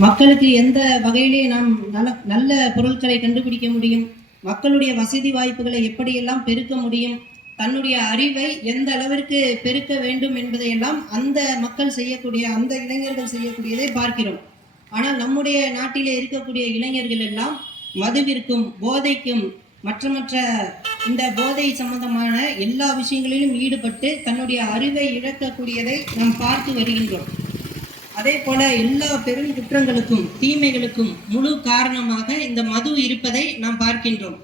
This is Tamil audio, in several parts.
மக்களுக்கு எந்த வகையிலே நாம் நல்ல பொருட்களை கண்டுபிடிக்க முடியும், மக்களுடைய வசதி வாய்ப்புகளை எப்படியெல்லாம் பெருக்க முடியும், தன்னுடைய அறிவை எந்த அளவிற்கு பெருக்க வேண்டும் என்பதையெல்லாம் அந்த மக்கள் செய்யக்கூடிய, அந்த இளைஞர்கள் செய்யக்கூடியதை பார்க்கிறோம். ஆனால் நம்முடைய நாட்டிலே இருக்கக்கூடிய இளைஞர்கள் எல்லாம் மதுவிற்கும் போதைக்கும் மற்ற இந்த போதை சம்பந்தமான எல்லா விஷயங்களிலும் ஈடுபட்டு தன்னுடைய அறிவை இழக்கக்கூடியதை நாம் பார்த்து வருகின்றோம். அதே போல எல்லா பெரும் குற்றங்களுக்கும் தீமைகளுக்கும் முழு காரணமாக இந்த மது இருப்பதை நாம் பார்க்கின்றோம்.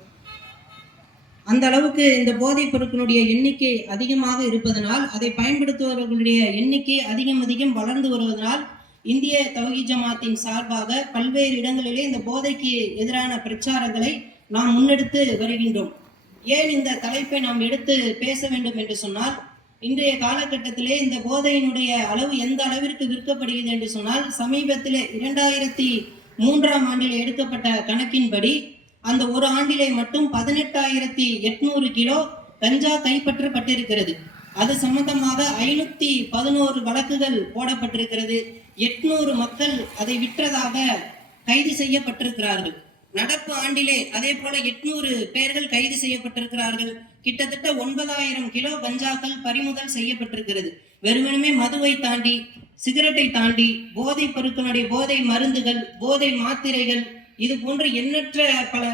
அந்த அளவுக்கு இந்த போதைப் பொருட்களுடைய எண்ணிக்கை அதிகமாக இருப்பதனால், அதை பயன்படுத்துபவர்களுடைய எண்ணிக்கை அதிகம் வளர்ந்து வருவதனால், இந்திய தௌஹீத் ஜமாத்தின் சார்பாக பல்வேறு இடங்களிலே இந்த போதைக்கு எதிரான பிரச்சாரங்களை நாம் முன்னெடுத்து வருகின்றோம். ஏன் இந்த தலைப்பை நாம் எடுத்து பேச வேண்டும் என்று சொன்னால், இன்றைய காலகட்டத்திலே இந்த போதையினுடைய அளவு எந்த அளவிற்கு விற்கப்படுகிறது என்று சொன்னால், சமீபத்திலே 2003ஆம் ஆண்டில் எடுக்கப்பட்ட கணக்கின்படி அந்த ஒரு ஆண்டிலே மட்டும் 18,800 கிலோ கஞ்சா கைப்பற்றப்பட்டிருக்கிறது. அது சம்பந்தமாக 511 வழக்குகள் போடப்பட்டிருக்கிறது. 800 மக்கள் அதை விற்றதாக கைது செய்யப்பட்டிருக்கிறார்கள். நடப்பு ஆண்டிலே அதே போல 800 பேர்கள் கைது செய்யப்பட்டிருக்கிறார்கள். கிட்டத்தட்ட 9,000 கிலோ கஞ்சாக்கள் பறிமுதல் செய்யப்பட்டிருக்கிறது. வெறுமனே மதுவை தாண்டி, சிகரெட்டை தாண்டி, போதைப் பொருட்களுடைய போதை மருந்துகள், போதை மாத்திரைகள், இது போன்ற எண்ணற்ற பல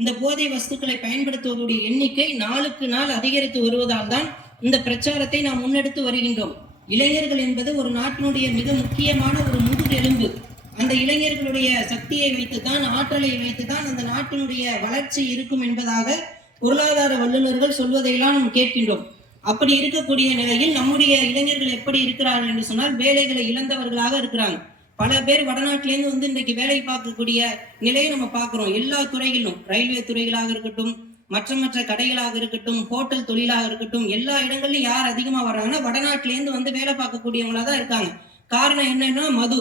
இந்த போதை வஸ்துக்களை பயன்படுத்துவதுடைய எண்ணிக்கை நாளுக்கு நாள் அதிகரித்து வருவதால் தான் இந்த பிரச்சாரத்தை நாம் முன்னெடுத்து வருகின்றோம். இளைஞர்கள் என்பது ஒரு நாட்டினுடைய மிக முக்கியமான ஒரு முதுகெலும்பு. அந்த இளைஞர்களுடைய சக்தியை வைத்துத்தான், ஆற்றலை வைத்துத்தான் அந்த நாட்டினுடைய வளர்ச்சி இருக்கும் என்பதாக பொருளாதார வல்லுநர்கள் சொல்வதையெல்லாம் நாம் கேட்கின்றோம். அப்படி இருக்கக்கூடிய நிலையில் நம்முடைய இளைஞர்கள் எப்படி இருக்கிறார்கள் என்று சொன்னால், வேலைகளை இழந்தவர்களாக இருக்கிறாங்க. பல பேர் வடநாட்டிலேருந்து வந்து இன்றைக்கு வேலை பார்க்கக்கூடிய நிலையை நம்ம பார்க்கிறோம். எல்லா துறைகளிலும், ரயில்வே துறைகளாக இருக்கட்டும், மற்ற கடைகளாக இருக்கட்டும், ஹோட்டல் தொழிலாக இருக்கட்டும், எல்லா இடங்கள்லையும் யார் அதிகமாக வர்றாங்கன்னா வடநாட்டிலேருந்து வந்து வேலை பார்க்கக்கூடியவங்களா தான் இருக்காங்க. காரணம் என்னன்னா, மது.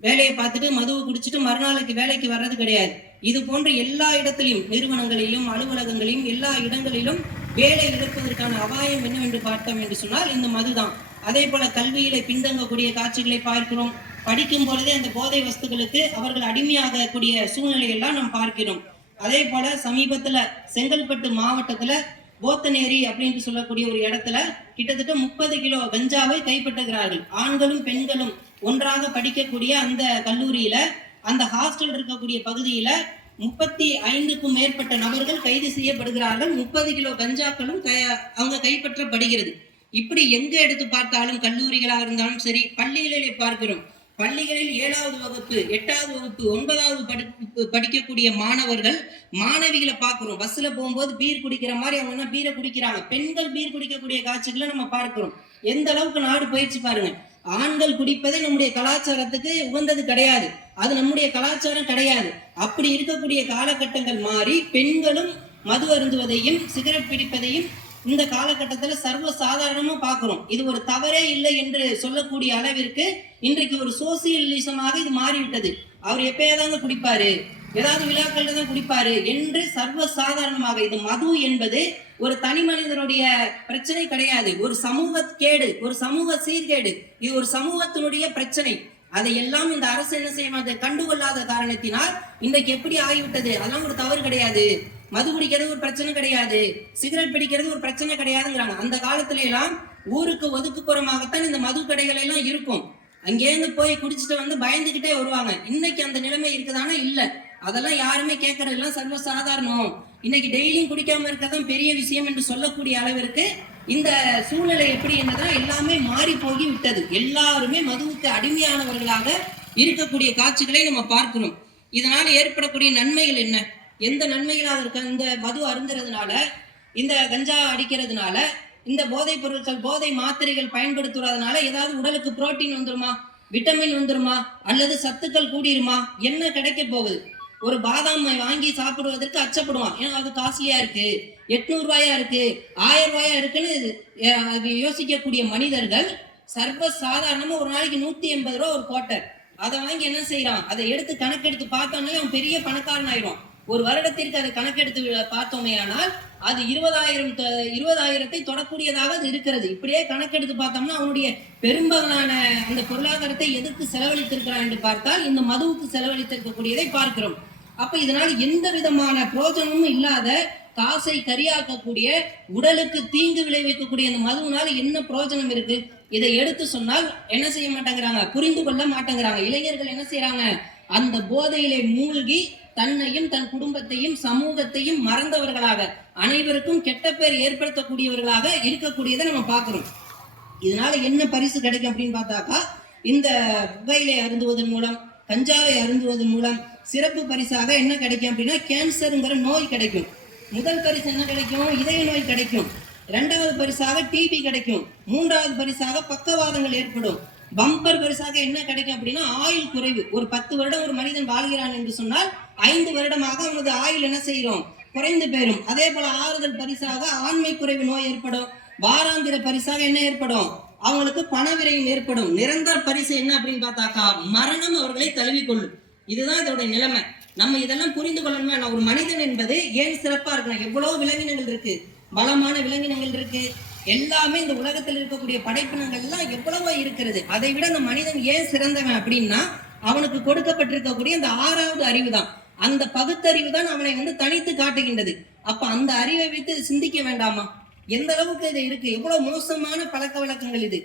வேலையை பார்த்துட்டு மதுவை குடிச்சிட்டு மறுநாளைக்கு வேலைக்கு வர்றது கிடையாது. இது போன்ற எல்லா இடத்திலும், நிறுவனங்களிலும், அலுவலகங்களிலும், எல்லா இடங்களிலும் வேலை இழப்பதற்கான அபாயம் என்னவென்று பார்த்தோம் என்று சொன்னால் இந்த மதுதான். அதே போல கல்வியிலே பின்தங்கக்கூடிய காட்சிகளை பார்க்கிறோம். படிக்கும் பொழுதே அந்த போதை வஸ்துக்களுக்கு அவர்கள் அடிமையாகக்கூடிய சூழ்நிலையெல்லாம் நாம் பார்க்கிறோம். அதே போல சமீபத்துல செங்கல்பட்டு மாவட்டத்துல போத்தனேரி அப்படின்னு சொல்லக்கூடிய ஒரு இடத்துல கிட்டத்தட்ட 30 கிலோ கஞ்சாவை கைப்பற்றுகிறார்கள். ஆண்களும் பெண்களும் ஒன்றாக படிக்கக்கூடிய அந்த கல்லூரியில, அந்த ஹாஸ்டல் இருக்கக்கூடிய பகுதியில 35க்கும் மேற்பட்ட நபர்கள் கைது செய்யப்படுகிறார்கள். 30 கிலோ கஞ்சாக்களும் அவங்க கைப்பற்றப்படுகிறது. இப்படி எங்க எடுத்து பார்த்தாலும், கல்லூரிகளாக இருந்தாலும் சரி, பள்ளிகளிலே பார்க்கிறோம். பள்ளிகளில் 7வது வகுப்பு, 8வது வகுப்பு, 9வது படிக்கக்கூடிய மாணவர்கள், மாணவிகளை பார்க்கிறோம். பஸ்ல போகும்போது பீர் குடிக்கிற மாதிரி அவங்க பீரை குடிக்கிறாங்க. பெண்கள் பீர் குடிக்கக்கூடிய காட்சிகளை நம்ம பார்க்கிறோம். எந்த அளவுக்கு நாடு போயிடுச்சு பாருங்க. ஆண்கள் குடிப்பதே நம்முடைய கலாச்சாரத்துக்கு உகந்தது கிடையாது. அது நம்முடைய கலாச்சாரம் கிடையாது. அப்படி இருக்கக்கூடிய காலகட்டங்கள் மாறி பெண்களும் மது அருந்துவதையும் சிகரெட் பிடிப்பதையும் இந்த காலகட்டத்துல சர்வ சாதாரணமா பார்க்கிறோம். இது ஒரு தவறே இல்லை என்று சொல்லக்கூடிய அளவிற்கு இன்றைக்கு ஒரு சோசியலிசமாக இது மாறிவிட்டது. அவர் எப்பயாதாங்க குடிப்பாரு, ஏதாவது விழாக்கள்ல தான் குடிப்பாரு என்று சர்வ சாதாரணமாக, இது மது என்பது ஒரு தனி மனிதனுடைய பிரச்சனை கிடையாது. ஒரு சமூக கேடு, ஒரு சமூக சீர்கேடு, இது ஒரு சமூகத்தினுடைய பிரச்சனை. அதையெல்லாம் இந்த அரசு என்ன செய்ய கண்டுகொள்ளாத காரணத்தினால் இன்றைக்கு எப்படி ஆகிவிட்டது. அதெல்லாம் ஒரு தவறு கிடையாது, மது குடிக்கிறது ஒரு பிரச்சனை கிடையாது, சிகரெட் பிடிக்கிறது ஒரு பிரச்சனை கிடையாதுங்கிறாங்க. அந்த காலத்துல எல்லாம் ஊருக்கு ஒதுக்குப்புறமாகத்தான் இந்த மது கடைகள் எல்லாம் இருக்கும். அங்கேருந்து போய் குடிச்சிட்டு வந்து பயந்துகிட்டே வருவாங்க. இன்னைக்கு அந்த நிலைமை இருக்குதானா? இல்ல. அதெல்லாம் யாருமே கேட்கறது எல்லாம் சர்வ சாதாரணம். இன்னைக்கு டெய்லியும் குடிக்காம இருக்கதான் பெரிய விஷயம் என்று சொல்லக்கூடிய அளவிற்கு இந்த சூழ்நிலை எப்படி என்றதான் எல்லாமே மாறி போகி விட்டது. எல்லாருமே மதுவுக்கு அடிமையானவர்களாக இருக்கக்கூடிய காட்சிகளை நம்ம பார்க்கிறோம். இதனால ஏற்படக்கூடிய நன்மைகள் என்ன? எந்த நன்மைகளாக இருக்க? இந்த மது அருந்துறதுனால, இந்த கஞ்சா அடிக்கிறதுனால, இந்த போதைப் பொருட்கள், போதை மாத்திரைகள் பயன்படுத்துறதுனால ஏதாவது உடலுக்கு புரோட்டீன் வந்துருமா, விட்டமின் வந்துருமா, அல்லது சத்துக்கள் கூடிருமா? என்ன கிடைக்க போகுது? ஒரு பாதாம் வாங்கி சாப்பிடுவதற்கு அச்சப்படுவான். ஏன்னா அது காஸ்ட்லியா இருக்கு, 800 ரூபாயா இருக்கு, 1000 ரூபாயா இருக்குன்னு யோசிக்கக்கூடிய மனிதர்கள் சர்வ சாதாரணமா ஒரு நாளைக்கு 180 ரூபா ஒரு குவார்ட்டர், அதை வாங்கி என்ன செய்யறான்? அதை எடுத்து கணக்கெடுத்து பார்த்தாலே அவன் பெரிய பணக்காரன் ஆயிடுவான். ஒரு வருடத்திற்கு அதை கணக்கெடுத்து பார்த்தோமே ஆனால் அது 20,000 தொடக்கூடியதாக அது இருக்கிறது. இப்படியே கணக்கெடுத்து பார்த்தோம்னா அவனுடைய பெரும்பாலான அந்த பொருளாதாரத்தை எதற்கு செலவழித்திருக்கிறான் என்று பார்த்தால் இந்த மதுவுக்கு செலவழித்திருக்கக்கூடியதை பார்க்கிறோம். அப்ப இதனால எந்த விதமான பிரோஜனமும் இல்லாத, காசை கரியாக்கக்கூடிய, உடலுக்கு தீங்கு விளைவிக்கக்கூடிய அந்த மதுவினால என்ன பிரயோஜனம் இருக்கு? இதை எடுத்து சொன்னால் என்ன செய்ய மாட்டேங்கிறாங்க, புரிந்து கொள்ள மாட்டேங்கிறாங்க. இளைஞர்கள் என்ன செய்யறாங்க, அந்த போதையிலே மூழ்கி தன்னையும் தன் குடும்பத்தையும் சமூகத்தையும் மறந்தவர்களாக, அனைவருக்கும் கெட்ட பேர் ஏற்படுத்தக்கூடியவர்களாக இருக்கக்கூடியதை நம்ம பார்க்கிறோம். இதனால என்ன பரிசு கிடைக்கும் அப்படின்னு பார்த்தாக்கா, இந்த புகையிலை அருந்துவதன் மூலம், கஞ்சாவை அருந்துவதன் மூலம் சிறப்பு பரிசாக என்ன கிடைக்கும் அப்படின்னா கேன்சருங்கிற நோய் கிடைக்கும். முதல் பரிசு என்ன கிடைக்கும், இதய நோய் கிடைக்கும். இரண்டாவது பரிசாக டிபி கிடைக்கும். மூன்றாவது பரிசாக பக்கவாதங்கள் ஏற்படும். பம்பர் பரிசாக என்ன கிடைக்கும் அப்படின்னா ஆயுள் குறைவு. ஒரு 10 வருடம் ஒரு மனிதன் வாழ்கிறான் என்று சொன்னால் 5 வருடமாக அவனது ஆயுள் என்ன செய்யும், குறைந்து போயிடும். அதே போல ஆறுதல் பரிசாக ஆண்மை குறைவு நோய் ஏற்படும். வாராந்திர பரிசாக என்ன ஏற்படும், அவங்களுக்கு பணவிரயம் ஏற்படும். நிரந்தர பரிசு என்ன அப்படின்னு பார்த்தாக்கா மரணம் அவர்களை தழுவிக்கொள்ளும். இதுதான் இதோட நிலைமை. நம்ம இதெல்லாம் புரிந்து கொள்ளணுமே. ஒரு மனிதன் என்பது ஏன் சிறப்பா இருக்கணும், எவ்வளவு விலங்கினங்கள் இருக்கு, பலமான விலங்கினங்கள் இருக்கு, எல்லாமே இந்த உலகத்தில் இருக்கக்கூடிய படைப்பினங்கள் எல்லாம் எவ்வளவோ இருக்கிறது. அதை விட அந்த மனிதன் ஏன் சிறந்தவன் அப்படின்னா அவனுக்கு கொடுக்கப்பட்டிருக்கக்கூடிய அந்த 6வது அறிவு தான். அந்த பகுத்தறிவு தான் அவனை தனித்து காட்டுகின்றது. அப்ப அந்த அறிவை வைத்து சிந்திக்க வேண்டாமா, எந்த அளவுக்கு இது இருக்கு, எவ்வளவு மோசமான பழக்க வழக்கங்கள் இது.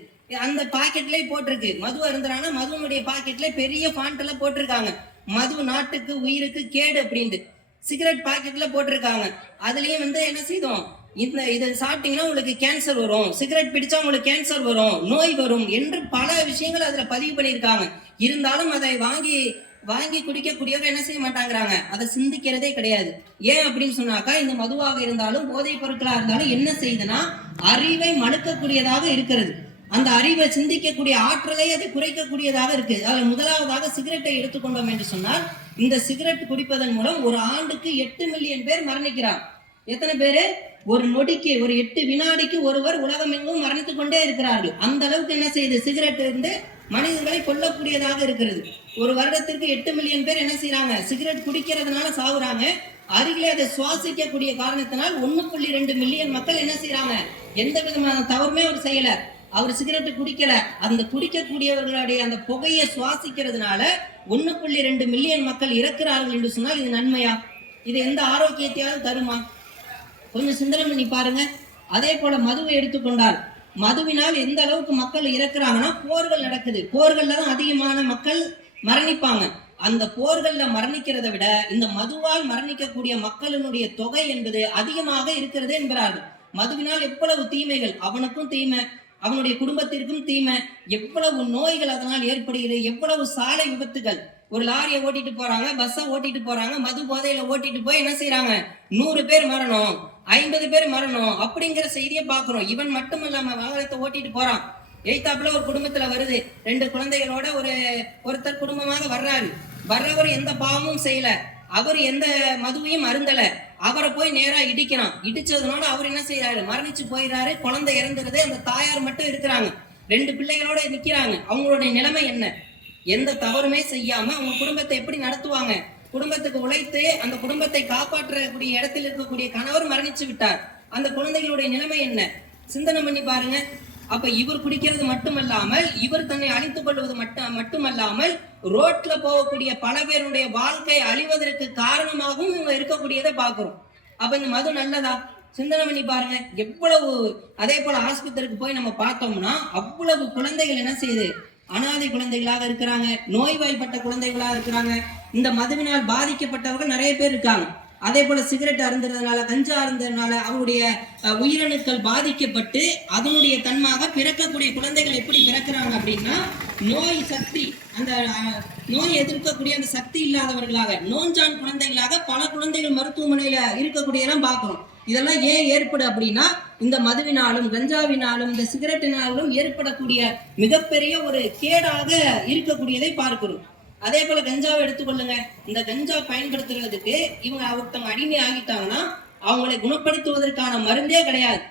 அந்த பாக்கெட்லயே போட்டிருக்கு, மது அருந்துறானா மதுவனுடைய பாக்கெட்ல பெரிய ஃபாண்ட் எல்லாம் போட்டிருக்காங்க, மது நாட்டுக்கு உயிருக்கு கேடு அப்படின்ட்டு. சிகரெட் பாக்கெட்ல போட்டிருக்காங்க, அதுலயும் என்ன செய்தோம், இதை சாப்பிட்டீங்கன்னா உங்களுக்கு கேன்சர் வரும், சிகரெட் பிடிச்சா உங்களுக்கு கேன்சர் வரும், நோய் வரும் என்று பல விஷயங்கள் அதுல பதிவு பண்ணியிருக்காங்க. இருந்தாலும் அதை வாங்கி குடிக்கக்கூடியவங்க என்ன செய்ய மாட்டாங்கிறாங்க, அதை சிந்திக்கிறதே கிடையாது. ஏன் அப்படின்னு சொன்னாக்கா இந்த மதுவாக இருந்தாலும் போதைப் பொருட்களா இருந்தாலும் என்ன செய்யுதுன்னா அறிவை மடுக்கக்கூடியதாக இருக்கிறது. அந்த அறிவை சிந்திக்கக்கூடிய ஆற்றலை அதை குறைக்கக்கூடியதாக இருக்கு. அதில் முதலாவதாக சிகரெட்டை எடுத்துக்கொண்டோம் என்று சொன்னால் இந்த சிகரெட் குடிப்பதன் மூலம் ஒரு ஆண்டுக்கு 8 மில்லியன் பேர் மரணிக்கிறார். எத்தனை பேரு, ஒரு நொடிக்கு, ஒரு 8 வினாடிக்கு ஒருவர் உலகம் எங்கும் மரணித்துக் கொண்டே இருக்கிறார்கள். அந்த அளவுக்கு என்ன செய்யுது, சிகரெட் இருந்து மனிதர்களை கொல்லக்கூடியதாக இருக்கிறது. ஒரு வருடத்திற்கு 8 மில்லியன் பேர் என்ன செய்யறாங்க, சிகரெட் குடிக்கிறதுனால சாகுறாங்க. அருகிலே அதை சுவாசிக்கக்கூடிய காரணத்தினால் 1.2 மில்லியன் மக்கள் என்ன செய்யறாங்க, எந்த விதமான தவறுமே அவர் செய்யல, அவர் சிகரெட் குடிக்கல, அந்த குடிக்கக்கூடியவர்களுடைய அந்த புகையை சுவாசிக்கிறதுனால 1.2 மில்லியன் மக்கள் இறக்கிறார்கள் என்று சொன்னால் இது நன்மையா, இது எந்த ஆரோக்கியத்தையாவது தருமா? கொஞ்சம் சிந்தனை பண்ணி பாருங்க. அதே போல மதுவை எடுத்துக்கொண்டால் மதுவினால் எந்த அளவுக்கு மக்கள் இறக்குறாங்கன்னா போர்கள் நடக்குது, போர்கள்ல தான் அதிகமான மக்கள் மரணிப்பாங்க. அந்த போர்கள்ல மரணிக்கிறதை விட இந்த மதுவால் மரணிக்கக்கூடிய மக்களினுடைய தொகை என்பது அதிகமாக இருக்கிறது என்கிறார்கள். மதுவினால் எவ்வளவு தீமைகள், அவனுக்கும் தீமை, அவனுடைய குடும்பத்திற்கும் தீமை, எவ்வளவு நோய்கள் அதனால் ஏற்படுகிறது, எவ்வளவு சாலை விபத்துகள். ஒரு லாரியை ஓட்டிட்டு போறாங்க, பஸ்ஸை ஓட்டிட்டு போறாங்க, மது போதையில ஓட்டிட்டு போய் என்ன செய்யறாங்க, 100 பேர் மரணம், 50 பேர் மரணம் அப்படிங்கிற செய்தியை பாக்குறோம். இவன் மட்டும் இல்லாம வாகனத்தை ஓட்டிட்டு போறான், எய்தாப்புல ஒரு குடும்பத்துல வருது, 2 குழந்தைகளோட ஒருத்தர் குடும்பமாக வர்றவர் எந்த பாவமும் செய்யல, அவர் எந்த மதுவையும் அருந்தல, அவரை போய் நேரா இடிக்கிறான். இடிச்சதுனால அவர் என்ன செய்யறாரு, மரணிச்சு போயிடுறாரு, குழந்தை இறந்துருது. அந்த தாயார் மட்டும் இருக்கிறாங்க, 2 பிள்ளைகளோட நிக்கிறாங்க. அவங்களுடைய நிலைமை என்ன, எந்த தவறுமே செய்யாம அவங்க குடும்பத்தை எப்படி நடத்துவாங்க? குடும்பத்துக்கு உழைத்து அந்த குடும்பத்தை காப்பாற்றக்கூடிய இடத்தில் இருக்கக்கூடிய கணவர் மரணிச்சு விட்டார். அந்த குழந்தைகளுடைய நிலைமை என்ன, சிந்தனை பண்ணி பாருங்க. அப்ப இவர் குடிக்கிறது மட்டுமல்லாமல், இவர் தன்னை அழித்துக் கொள்வது மட்டுமல்லாமல் ரோட்ல போகக்கூடிய பல பேருடைய வாழ்க்கை அழிவதற்கு காரணமாகவும் இவங்க இருக்கக்கூடியதை பார்க்கிறோம். அப்ப இந்த மது நல்லதா? சிந்தனை பண்ணி பாருங்க. எவ்வளவு, அதே போல ஆஸ்பத்திரிக்கு போய் நம்ம பார்த்தோம்னா அவ்வளவு குழந்தைகள் என்ன செய்யுது, அனாதை குழந்தைகளாக இருக்கிறாங்க, நோய்வாய்ப்பட்ட குழந்தைகளாக இருக்கிறாங்க. இந்த மதுவினால் பாதிக்கப்பட்டவர்கள் நிறைய பேர் இருக்காங்க. அதே போல சிகரெட் அருந்துறதுனால, கஞ்சா அருந்துறதுனால அவருடைய உயிரணுக்கள் பாதிக்கப்பட்டு அதனுடைய தன்மாக பிறக்கக்கூடிய குழந்தைகள் எப்படி பிறக்கிறாங்க அப்படின்னா நோய் சக்தி, அந்த நோய் எதிர்க்கக்கூடிய அந்த சக்தி இல்லாதவர்களாக, நோஞ்சான் குழந்தைகளாக பல குழந்தைகள் மருத்துவமனையில இருக்கக்கூடியதெல்லாம் பார்க்கிறோம். இதெல்லாம் ஏன் ஏற்படும் அப்படின்னா இந்த மதுவினாலும் கஞ்சாவினாலும் இந்த சிகரெட்டினாலும் ஏற்படக்கூடிய மிகப்பெரிய ஒரு கேடாக இருக்கக்கூடியதை பார்க்கிறோம். அதே போல கஞ்சாவை எடுத்துக்கொள்ளுங்க. இந்த கஞ்சா பயன்படுத்துறதுக்கு இவங்க ஒருத்தவங்க அடிமை ஆகிட்டாங்கன்னா அவங்களை குணப்படுத்துவதற்கான மருந்தே கிடையாது.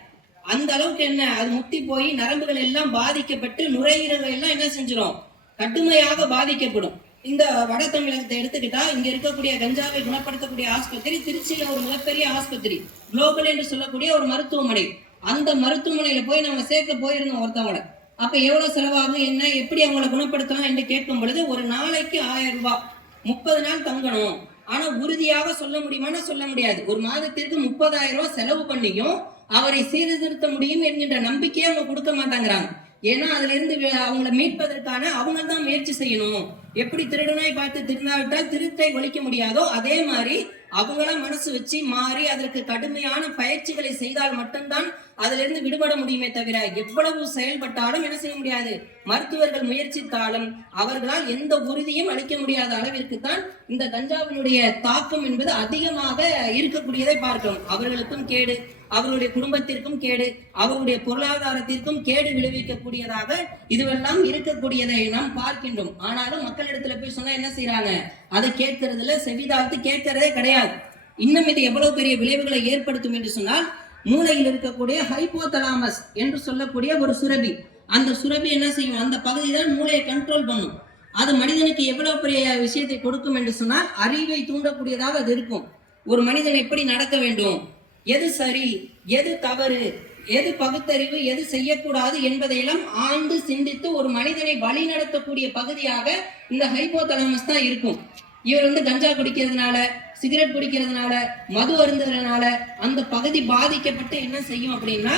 அந்த அளவுக்கு என்ன, அது முத்தி போய் நரம்புகள் எல்லாம் பாதிக்கப்பட்டு நுரையீரல்கள் எல்லாம் என்ன செஞ்சிடும், கடுமையாக பாதிக்கப்படும். இந்த வட தமிழகத்தை எடுத்துக்கிட்டா இங்க இருக்கக்கூடிய கஞ்சாவை குணப்படுத்தக்கூடிய ஆஸ்பத்திரி திருச்சியில ஒரு மிகப்பெரிய ஆஸ்பத்திரி, குளோபல் என்று சொல்லக்கூடிய ஒரு மருத்துவமனை. அந்த மருத்துவமனையில போய் நம்ம சேர்க்க போயிருந்தோம் ஒருத்தவங்களை. அப்ப எவ்வளவு செலவாகும், என்ன, எப்படி அவங்களை குணப்படுத்தலாம் என்று கேட்கும் பொழுது ஒரு நாளைக்கு 1000 ரூபாய், 30 நாள் தங்கணும். ஆனா உறுதியாக சொல்ல முடியுமானா சொல்ல முடியாது. ஒரு மாதத்திற்கு 30,000 ரூபாய் செலவு பண்ணியும் அவரை சீர்திருத்த முடியும் என்கின்ற நம்பிக்கையை அவங்க கொடுக்க மாட்டாங்கிறாங்க. ஏன்னா அதுல இருந்து அவங்களை மீட்பதற்கான அவங்க தான் முயற்சி செய்யணும். எப்படி திருடனாய் பார்த்து திருந்தாவிட்டால் திருத்தை ஒழிக்க முடியாதோ அதே மாதிரி அவங்களா மனசு வச்சு மாறி அதற்கு கடுமையான பயிற்சிகளை செய்தால் மட்டும்தான் அதுல இருந்து விடுபட முடியுமே தவிர எவ்வளவு செயல்பட்டாலும் என்ன செய்ய முடியாது. மருத்துவர்கள் முயற்சித்தாலும் அவர்களால் எந்த உறுதியும் அளிக்க முடியாத அளவிற்கு தான் இந்த கஞ்சாவினுடைய தாக்கம் என்பது அதிகமாக இருக்கக்கூடியதை பார்க்கிறோம். அவர்களுக்கும் கேடு, அவருடைய குடும்பத்திற்கும் கேடு, அவருடைய பொருளாதாரத்திற்கும் கேடு விளைவிக்கக்கூடியதாக இதுவெல்லாம் இருக்கக்கூடியதை நாம் பார்க்கின்றோம். ஆனாலும் மக்களிடத்துல போய் சொன்னா என்ன செய்யறாங்க, அதை கேட்கறதுல செவிதாழ்த்து கேட்கறதே கிடையாது. இன்னும் இது எவ்வளவு பெரிய விளைவுகளை ஏற்படுத்தும் என்று சொன்னால், மூளையில் இருக்கக்கூடிய ஹைபோதலாமஸ் என்று சொல்லக்கூடிய ஒரு சுரபி, அந்த சுரபி என்ன செய்யும், அந்த பகுதி தான் மூளையை கண்ட்ரோல் பண்ணும். அது மனிதனுக்கு எவ்வளவு பெரிய விஷயத்தை கொடுக்கும் என்று சொன்னால் அறிவை தூண்டக்கூடியதாக அது இருக்கும். ஒரு மனிதன் எப்படி நடக்க வேண்டும், எது சரி, எது தவறு, எது பகுத்தறிவு, எது செய்யக்கூடாது என்பதையெல்லாம் ஆழ்ந்து சிந்தித்து ஒரு மனிதனை வழி நடத்தக்கூடிய பகுதியாக இந்த ஹைபோதலாமஸ் தான் இருக்கும். இவர் கஞ்சா குடிக்கிறதுனால, சிகரெட் குடிக்கிறதுனால, மது அருந்துறதுனால அந்த பகுதி பாதிக்கப்பட்டு என்ன செய்யும் அப்படின்னா,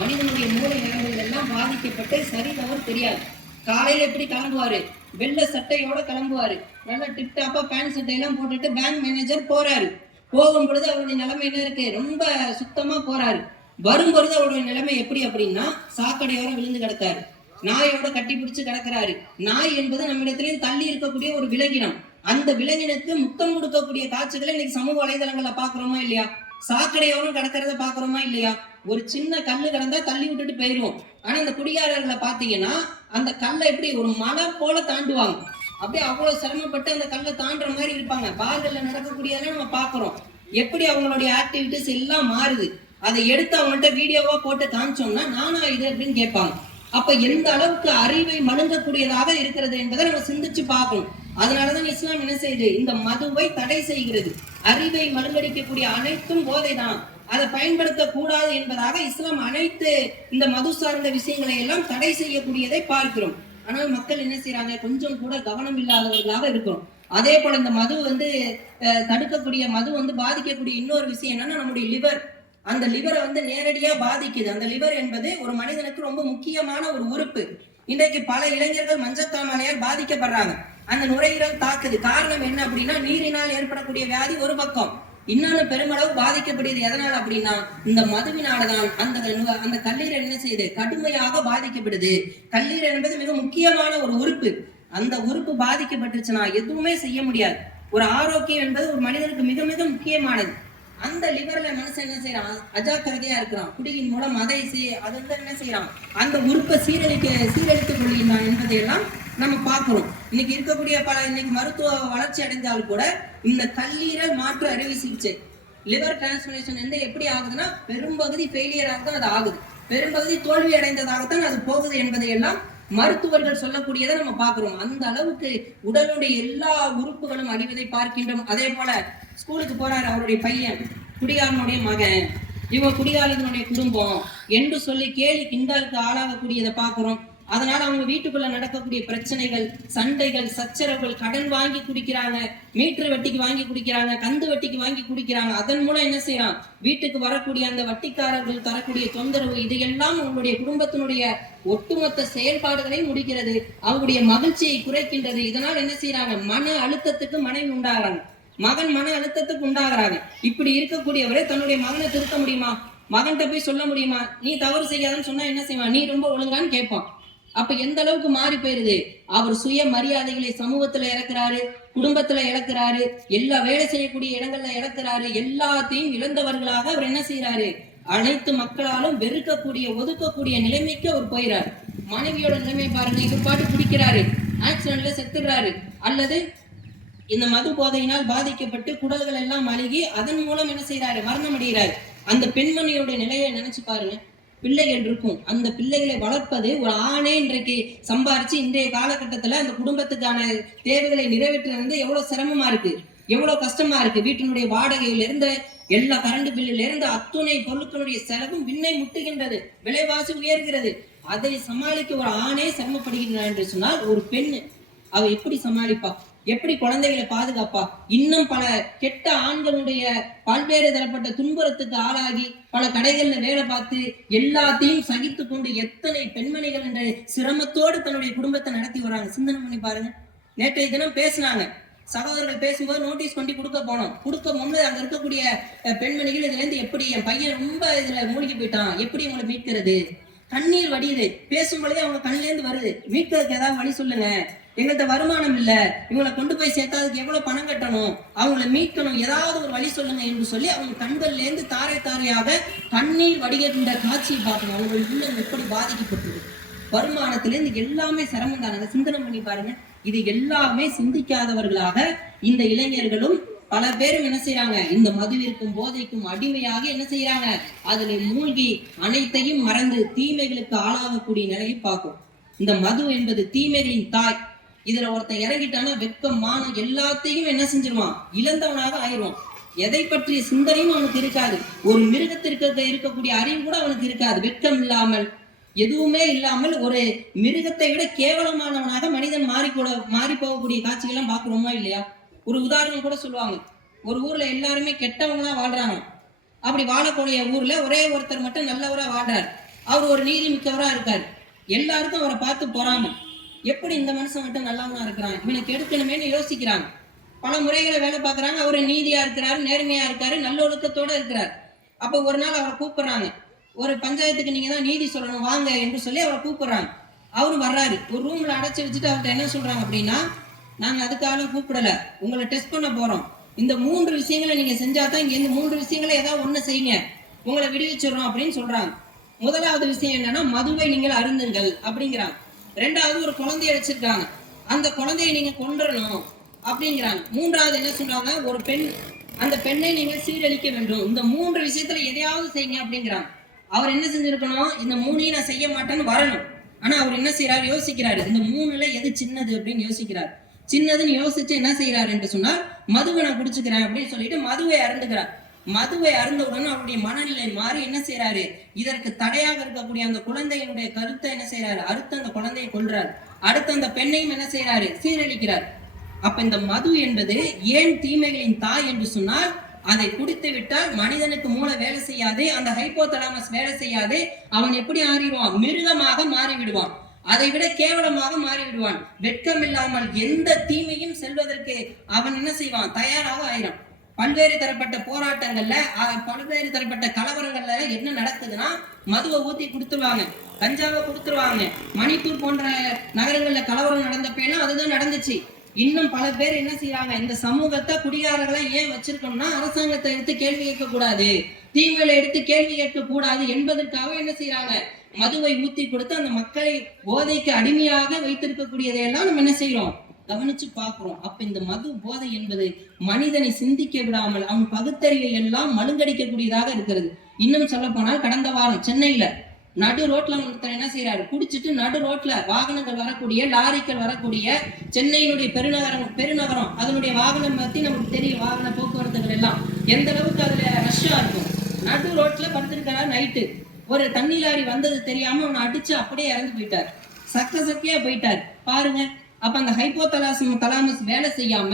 மனிதனுடைய மூளை நரம்புகள் எல்லாம் பாதிக்கப்பட்டு சரி தவறு தெரியாது. காலையில எப்படி கிளம்புவாரு, வெள்ளை சட்டையோட கிளம்புவாரு, நல்லா டிப்டாப்பா பேண்ட் சட்டையெல்லாம் போட்டுட்டு பேங்க் மேனேஜர் போறாரு. போகும் பொழுது அவருடைய நிலைமை என்ன இருக்கு, ரொம்ப சுத்தமா போறாரு. வரும் பொழுது அவருடைய நிலைமை எப்படி அப்படின்னா, சாக்கடையோட விழுந்து கிடக்காரு, நாயோட கட்டி பிடிச்சு கிடக்கிறாரு. நாய் என்பது நம்மிடத்திலேயே தள்ளி இருக்கக்கூடிய ஒரு விலங்கினம். அந்த விலங்கினுக்கு முத்தம் கொடுக்கக்கூடிய காட்சிகளை இன்னைக்கு சமூக வலைதளங்கள்ல பாக்குறோமா இல்லையா? சாக்கடையோரும் கிடக்கிறத பாக்குறோமா இல்லையா? ஒரு சின்ன கல்லு கிடந்தா தள்ளி விட்டுட்டு போயிடுவோம். ஆனா இந்த குடிகாரர்களை பாத்தீங்கன்னா அந்த கல்லை எப்படி ஒரு மலை போல தாண்டுவாங்க. அப்படியே அவ்வளவு சிரமப்பட்டு அந்த கல்லை தாண்டுற மாதிரி இருப்பாங்க. பார்கள்ல நடக்கக்கூடியதெல்லாம் நம்ம பாக்குறோம். எப்படி அவங்களுடைய ஆக்டிவிட்டிஸ் எல்லாம் மாறுது. அதை எடுத்து அவங்கள்ட்ட வீடியோவா போட்டு காமிச்சோம்னா நானா இது அப்படின்னு கேட்பாங்க. அப்ப எந்த அளவுக்கு அறிவை மழுங்கக்கூடியதாக இருக்கிறது என்பதை நம்ம சிந்திச்சு பார்க்கணும். அதனாலதான் இஸ்லாம் என்ன செய்யுது, இந்த மதுவை தடை செய்கிறது. அறிவை மழுங்கடிக்கக்கூடிய அனைத்தும் போதை தான், அதை பயன்படுத்த கூடாது என்பதாக இஸ்லாம் அனைத்து இந்த மது சார்ந்த விஷயங்களை எல்லாம் தடை செய்யக்கூடியதை பார்க்கிறோம். ஆனால் மக்கள் என்ன செய்யறாங்க, கொஞ்சம் கூட கவனம் இல்லாதவர்களாக இருக்கிறோம். அதே போல இந்த மது தடுக்கக்கூடிய மது பாதிக்கக்கூடிய இன்னொரு விஷயம் என்னன்னா, நம்முடைய லிவர். அந்த லிவரை நேரடியா பாதிக்குது. அந்த லிவர் என்பது ஒரு மனிதனுக்கு ரொம்ப முக்கியமான ஒரு உறுப்பு. இன்றைக்கு பல இளைஞர்கள் மஞ்சக்காமாலையால் பாதிக்கப்படுறாங்க. அந்த நுரையீரல் தாக்குது. காரணம் என்ன அப்படின்னா, நீரினால் ஏற்படக்கூடிய வியாதி ஒரு பக்கம், இன்னொன்னு பெருமளவு பாதிக்கப்படுது. எதனால அப்படின்னா, இந்த மதுவினாலதான். அந்த கல்லீரல் என்ன செய்யுது, கடுமையாக பாதிக்கப்படுது. கல்லீரல் என்பது மிக முக்கியமான ஒரு உறுப்பு. அந்த உறுப்பு பாதிக்கப்பட்டுச்சுன்னா எதுவுமே செய்ய முடியாது. ஒரு ஆரோக்கியம் என்பது ஒரு மனிதனுக்கு மிக மிக முக்கியமானது. அந்த லிவர்ல மனுஷன் என்ன செய்யறான், அஜாக்கிரதையா இருக்கிறான். குடியின் மூலம் அதை என்ன செய்யறான், அந்த உறுப்பை சீரழித்துக் கொள்கிறான் என்பதையெல்லாம் நம்ம பார்க்கிறோம். இன்னைக்கு இருக்கக்கூடிய இன்னைக்கு மருத்துவ வளர்ச்சி அடைந்தால் கூட இந்த கல்லீரல் மாற்று அறுவை சிகிச்சை, லிவர் டிரான்ஸ்பிளேஷன் எப்படி ஆகுதுன்னா, பெரும்பகுதி ஃபெயிலியராக தான் அது ஆகுது, பெரும்பகுதி தோல்வி அடைந்ததாகத்தான் அது போகுது என்பதையெல்லாம் மருத்துவர்கள் சொல்லக்கூடியதை நம்ம பார்க்கிறோம். அந்த அளவுக்கு உடலுடைய எல்லா உறுப்புகளும் அழிவதை பார்க்கின்றோம். அதே போல ஸ்கூலுக்கு போறாரு அவருடைய பையன், குடிகாரனுடைய மகன், இவங்க குடிகாரனுடைய குடும்பம் என்று சொல்லி கேலி கிண்டலுக்கு ஆளாகக்கூடியதை பார்க்கிறோம். அதனால அவங்க வீட்டுக்குள்ள நடக்கக்கூடிய பிரச்சனைகள், சண்டைகள், சச்சரவுகள், கடன் வாங்கி குடிக்கிறாங்க, மீட்டர் வட்டிக்கு வாங்கி குடிக்கிறாங்க, கந்து வட்டிக்கு வாங்கி குடிக்கிறாங்க. அதன் மூலம் என்ன செய்யறான், வீட்டுக்கு வரக்கூடிய அந்த வட்டிக்காரர்கள் தரக்கூடிய தொந்தரவு, இதையெல்லாம் அவங்களுடைய குடும்பத்தினுடைய ஒட்டுமொத்த செயல்பாடுகளையும் முடிக்கிறது, அவங்களுடைய மகிழ்ச்சியை குறைக்கின்றது. இதனால் என்ன செய்யறாங்க, மன அழுத்தத்துக்கு மனைவி உண்டாகிறாங்க, மகன் மன அழுத்தத்துக்கு உண்டாகிறாங்க. இப்படி இருக்கக்கூடியவரை தன்னுடைய மகனை திருத்த முடியுமா, மகன்கிட்ட போய் சொல்ல முடியுமா, நீ தவறு செய்யாதன்னு சொன்னா என்ன செய்வான், நீ ரொம்ப ஒழுங்கான்னு கேட்பான். அப்ப எந்த அளவுக்கு மாறி போயிருது, அவர் சுய மரியாதைகளை சமூகத்துல இழக்கிறாரு, குடும்பத்துல இழக்கிறாரு, எல்லா வேலை செய்யக்கூடிய இடங்கள்ல இழக்கிறாரு. எல்லாத்தையும் இழந்தவர்களாக அவர் என்ன செய்யறாரு, அனைத்து மக்களாலும் வெறுக்கக்கூடிய ஒதுக்கக்கூடிய நிலைமைக்கு அவர் போயிறாரு. மனைவியோட நிலைமை பாருங்க, இவர் பாட்டு குடிக்கிறாரு, ஆக்சிடென்ட்ல செத்துடுறாரு, அல்லது இந்த மது போதையினால் பாதிக்கப்பட்டு குடல்கள் எல்லாம் அழுகி அதன் மூலம் என்ன செய்யறாரு, மரணம் அடைகிறாரு. அந்த பெண்மணியோட நிலையை நினைச்சு பாருங்க. பிள்ளைகள் இருக்கும். அந்த பிள்ளைகளை வளர்ப்பது ஒரு ஆணே இன்றைக்கு சம்பாரிச்சு இன்றைய காலகட்டத்துல அந்த குடும்பத்துக்கான தேவைகளை நிறைவேற்றுறது வந்து எவ்வளவு சிரமமா இருக்கு, எவ்வளவு கஷ்டமா இருக்கு. வீட்டினுடைய வாடகையில இருந்து எல்லா கரண்ட் பில்லுல இருந்து அத்துணை பொருட்களுடைய செலவும் விண்ணை முட்டுகின்றது, விலைவாசி உயர்கிறது. அதை சமாளிக்க ஒரு ஆணே சிரமப்படுகின்றார் என்று சொன்னால் ஒரு பெண் அவ எப்படி சமாளிப்பா, எப்படி குழந்தைகளை பாதுகாப்பா? இன்னும் பல கெட்ட ஆண்களுடைய பல்வேறு தரப்பட்ட துன்புறத்துக்கு ஆளாகி பல கடைகள்ல வேலை பார்த்து எல்லாத்தையும் சகித்து கொண்டு எத்தனை பெண்மணிகள் என்ற சிரமத்தோடு தன்னுடைய குடும்பத்தை நடத்தி வராங்க. சிந்தனை பண்ணி பாருங்க. நேற்றைய தினம் பேசினாங்க, சகோதரர்கள் பேசும்போது நோட்டீஸ் கொண்டு கொடுக்க போனோம். கொடுக்க முன்னே அங்க இருக்கக்கூடிய பெண்மணிகள் இதுல இருந்து எப்படி என் பையன் ரொம்ப இதுல மூழ்கி போயிட்டான், எப்படி உங்களை மீட்கிறது? கண்ணீர் வடியுது. பேசும் பொழுதே அவங்க கண்ணில இருந்து வருது. மீட்கிறதுக்கு ஏதாவது வழி சொல்லுங்க, எங்கள்கிட்ட வருமானம் இல்ல, இவங்களை கொண்டு போய் சேர்த்தாதுக்கு எவ்வளவு பணம் கட்டணும், அவங்கள மீட்கணும், ஏதாவது ஒரு வழி சொல்லுங்க என்று சொல்லி அவங்க கண்கள்ல இருந்து தாரை தாரையாக கண்ணீர் வடிகின்ற காட்சியை பார்க்கணும். அவங்களுக்கு உள்ளம் எப்படி பாதிக்கப்பட்டது. வருமானத்திலிருந்து எல்லாமே சிரமம் தானே. சிந்தனை பண்ணி பாருங்க. இது எல்லாமே சிந்திக்காதவர்களாக இந்த இளைஞர்களும் பல பேரும் என்ன செய்யறாங்க, இந்த மதுவிற்கும் போதைக்கும் அடிமையாக என்ன செய்யறாங்க, அதுல மூழ்கி அனைத்தையும் மறந்து தீமைகளுக்கு ஆளாகக்கூடிய நிலையை பார்க்கும். இந்த மது என்பது தீமைகளின் தாய். இதுல ஒருத்தன் இறங்கிட்டானா வெட்கம் மானம் எல்லாத்தையும் என்ன செஞ்சிருவான், இழந்தவனாக ஆயிடுவான். எதை பற்றிய சிந்தனையும் அவனுக்கு இருக்காது. ஒரு மிருகத்திற்கு இருக்கக்கூடிய அறிவு கூட அவனுக்கு இருக்காது. வெட்கம் இல்லாமல் எதுவுமே இல்லாமல் ஒரு மிருகத்தை விட கேவலமானவனாக மனிதன் மாறி போகக்கூடிய காட்சிகள்லாம் பார்க்கிறோமா இல்லையா? ஒரு உதாரணம் கூட சொல்லுவாங்க. ஒரு ஊர்ல எல்லாருமே கெட்டவங்களா வாழ்றாங்க. அப்படி வாழக்கூடிய ஊர்ல ஒரே ஒருத்தர் மட்டும் நல்லவரா வாழ்றாரு. அவர் ஒரு நீதி மிக்கவரா இருக்காரு. எல்லாருக்கும் அவரை பார்த்து போறாங்க. எப்படி இந்த மனுஷன் மட்டும் நல்லவனா இருக்கிறான், இவனுக்கு எடுக்கணுமேனு யோசிக்கிறாங்க. பல முறைகளை வேலை பார்க்கறாங்க. அவரு நீதியா இருக்கிறாரு, நேர்மையா இருக்காரு, நல்லொழுக்கத்தோட இருக்கிறார். அப்ப ஒரு நாள் அவரை கூப்பிடுறாங்க. ஒரு பஞ்சாயத்துக்கு நீங்க தான் நீதி சொல்லணும் வாங்க என்று சொல்லி அவரை கூப்பிடுறாங்க. அவரு வர்றாரு. ஒரு ரூம்ல அடைச்சு வச்சுட்டு அவர்கிட்ட என்ன சொல்றாங்க அப்படின்னா, நாங்க அதுக்காக கூப்பிடல, உங்களை டெஸ்ட் பண்ண போறோம். இந்த 3 விஷயங்களை நீங்க செஞ்சாதான் இங்க இந்த 3 விஷயங்களை ஏதாவது ஒண்ணு செய்யுங்க, உங்களை விடுவிச்சிடறோம் அப்படின்னு சொல்றாங்க. முதலாவது விஷயம் என்னன்னா, மதுவை நீங்கள் அருந்துங்கள் அப்படிங்கிறாங்க. 2வது ஒரு குழந்தைய வச்சிருக்காங்க, அந்த குழந்தையை நீங்க கொன்றணும் அப்படிங்கிறாங்க. 3வது என்ன சொல்றாங்க, ஒரு பெண், அந்த பெண்ணை நீங்க சீரழிக்க வேண்டும். இந்த 3 விஷயத்துல எதையாவது செய்யுங்க அப்படிங்கிறாங்க. அவர் என்ன செஞ்சிருக்கணும், இந்த 3ஐயும் நான் செய்ய மாட்டேன்னு வரணும். ஆனா அவர் என்ன செய்யறாரு, யோசிக்கிறாரு. இந்த 3ல எது சின்னது அப்படின்னு யோசிக்கிறார். சின்னதுன்னு யோசிச்சு என்ன செய்யறாரு என்று சொன்னால், மதுவை நான் குடிச்சுக்கிறேன் அப்படின்னு சொல்லிட்டு மதுவை அருந்துகிறார். மதுவை அருந்தவுடன் அவருடைய மனநிலை மாறி என்ன செய்யறாரு, இதற்கு தடையாக இருக்கக்கூடிய அந்த குழந்தையினுடைய கருத்தை என்ன செய்யறாரு, அடுத்து அந்த குழந்தையை கொல்றாரு. அடுத்து அந்த பெண்ணையும் என்ன செய்யறாரு, சீரழிக்கிறார். அப்ப இந்த மது என்பது ஏன் தீமைகளின் தாய் என்று சொன்னால், அதை குடித்து விட்டால் மனிதனுக்கு மூளை வேலை செய்யாது, அந்த ஹைப்போதலாமஸ் வேலை செய்யாது. அவன் எப்படி ஆறிடுவான், மிருகமாக மாறிவிடுவான், அதை விட கேவலமாக மாறிவிடுவான். வெட்கம் இல்லாமல் எந்த தீமையும் செல்வதற்கு அவன் என்ன செய்வான், தயாராக ஆயிடும். பல்வேறு தரப்பட்ட போராட்டங்கள்ல, பல்வேறு தரப்பட்ட கலவரங்கள்ல என்ன நடக்குதுன்னா, மதுவை ஊத்தி கொடுத்துருவாங்க, கஞ்சாவை கொடுத்துருவாங்க. மணிப்பூர் போன்ற நகரங்கள்ல கலவரம் நடந்தப்பெல்லாம் அதுதான் நடந்துச்சு. இன்னும் பல பேர் என்ன செய்யறாங்க, இந்த சமூகத்தை குடிகாரர்களை ஏன் வச்சிருக்கோம்னா, அரசாங்கத்தை எடுத்து கேள்வி கேட்க கூடாது, தீமைகளை எடுத்து கேள்வி கேட்க கூடாது என்பதற்காக என்ன செய்யறாங்க, மதுவை ஊத்தி கொடுத்து அந்த மக்களை போதைக்கு அடிமையாக வைத்திருக்கக்கூடியதையெல்லாம் நம்ம என்ன செய்யறோம், கவனிச்சு பார்க்கிறோம். அப்ப இந்த மது போதை என்பது மனிதனை சிந்திக்க விடாமல் அவன் பகுத்தறிவை எல்லாம் மழுங்கடிக்கக்கூடியதாக இருக்கிறது. இன்னும் சொல்ல போனால், கடந்த வாரம் சென்னையில நடு ரோட்ல ஒருத்தர் என்ன செய்யறாரு, குடிச்சிட்டு நடு ரோட்ல வாகனங்கள் வரக்கூடிய, லாரிகள் வரக்கூடிய, சென்னையினுடைய பெருநகரம் அதனுடைய வாகனம் பத்தி நமக்கு தெரியும். வாகன போக்குவரத்துகள் எல்லாம் எந்த அளவுக்கு அதுல ரஷ்ஷா இருக்கும். நடு ரோட்ல படுத்திருக்கிறார். நைட்டு ஒரு தண்ணி லாரி வந்தது தெரியாம அவனை அடிச்சு அப்படியே இறந்து போயிட்டார். சக்கையா போயிட்டார் பாருங்க. அப்ப அந்த ஹைப்போதலாமஸ் வேலை செய்யாம,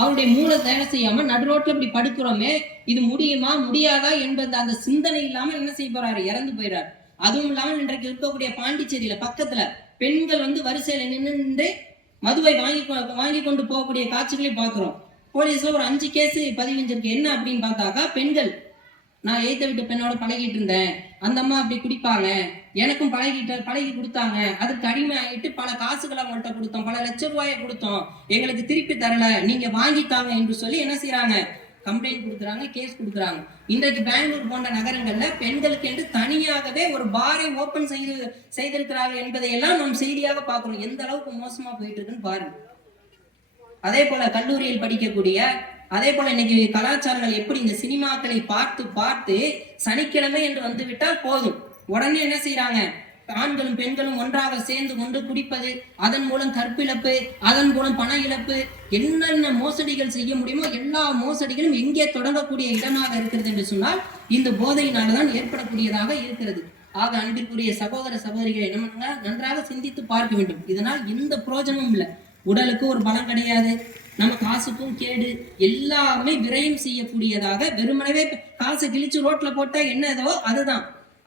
அவருடைய மூளை வேலை செய்யாம நடு ரோட்ல இப்படி படுக்கிறோமே, இது முடியுமா முடியாதா என்பது அந்த சிந்தனை இல்லாம என்ன செய்ய போறாரு, இறந்து போயிறாரு. அதுவும் இல்லாமல் இன்றைக்கு இருக்கக்கூடிய பாண்டிச்சேரியில பக்கத்துல பெண்கள் வரிசையில நின்று மதுவை வாங்கி கொண்டு போகக்கூடிய காட்சிகளை பார்க்கிறோம். போலீஸ்ல ஒரு 5 கேஸ் பதிவிஞ்சிருக்கு. என்ன அப்படின்னு பார்த்தாக்கா, பெண்கள், நான் எய்த்த விட்டு பெண்ணோட பழகிட்டு இருந்தேன், அந்த அம்மா அப்படி குடிப்பாங்க, எனக்கும் பழகி கொடுத்தாங்க, அதுக்கு அடிமை ஆகிட்டு பல காசுகளை அவங்கள்ட்ட கொடுத்தோம், பல லட்சம் ரூபாயை கொடுத்தோம், எங்களுக்கு திருப்பி தரல, நீங்க வாங்கித்தாங்க என்று சொல்லி என்ன செய்யறாங்க, கம்ப்ளைண்ட் கொடுக்குறாங்க, கேஸ் கொடுக்குறாங்க. இன்றைக்கு பெங்களூர் போன்ற நகரங்கள்ல பெண்களுக்கு என்று தனியாகவே ஒரு பாரை ஓபன் செய்திருக்கிறார்கள் என்பதையெல்லாம் நாம் செய்தியாக பார்க்கிறோம். எந்த அளவுக்கு மோசமா போயிட்டு இருக்குன்னு பாருங்க. அதே போல கல்லூரியில் படிக்கக்கூடிய, அதே போல இன்னைக்கு கலாச்சாரங்கள் எப்படி இந்த சினிமாக்களை பார்த்து பார்த்து சனிக்கிழமை என்று வந்துவிட்டால் போதும், உடனே என்ன செய்யறாங்க, ஆண்களும் பெண்களும் ஒன்றாக சேர்ந்து கொண்டு குடிப்பது, அதன் மூலம் கற்பிழப்பு, அதன் மூலம் பண இழப்பு, என்னென்ன மோசடிகள் செய்ய முடியுமோ எல்லா மோசடிகளும் எங்கே தொடங்கக்கூடிய இடமாக இருக்கிறது என்று சொன்னால் இந்த போதையினால்தான் ஏற்படக்கூடியதாக இருக்கிறது. ஆக அன்பிற்குரிய சகோதர சகோதரிகளை நம்ம நன்றாக சிந்தித்து பார்க்க வேண்டும். இதனால் எந்த பிரயோஜனமும் இல்லை. உடலுக்கு ஒரு பலம் கிடையாது, நம்ம காசுக்கும் கேடு, எல்லாமே விரயம் செய்யக்கூடியதாக. வெறுமனவே காசை கிழிச்சு ரோட்ல போட்டா என்னதோ அதுதான்,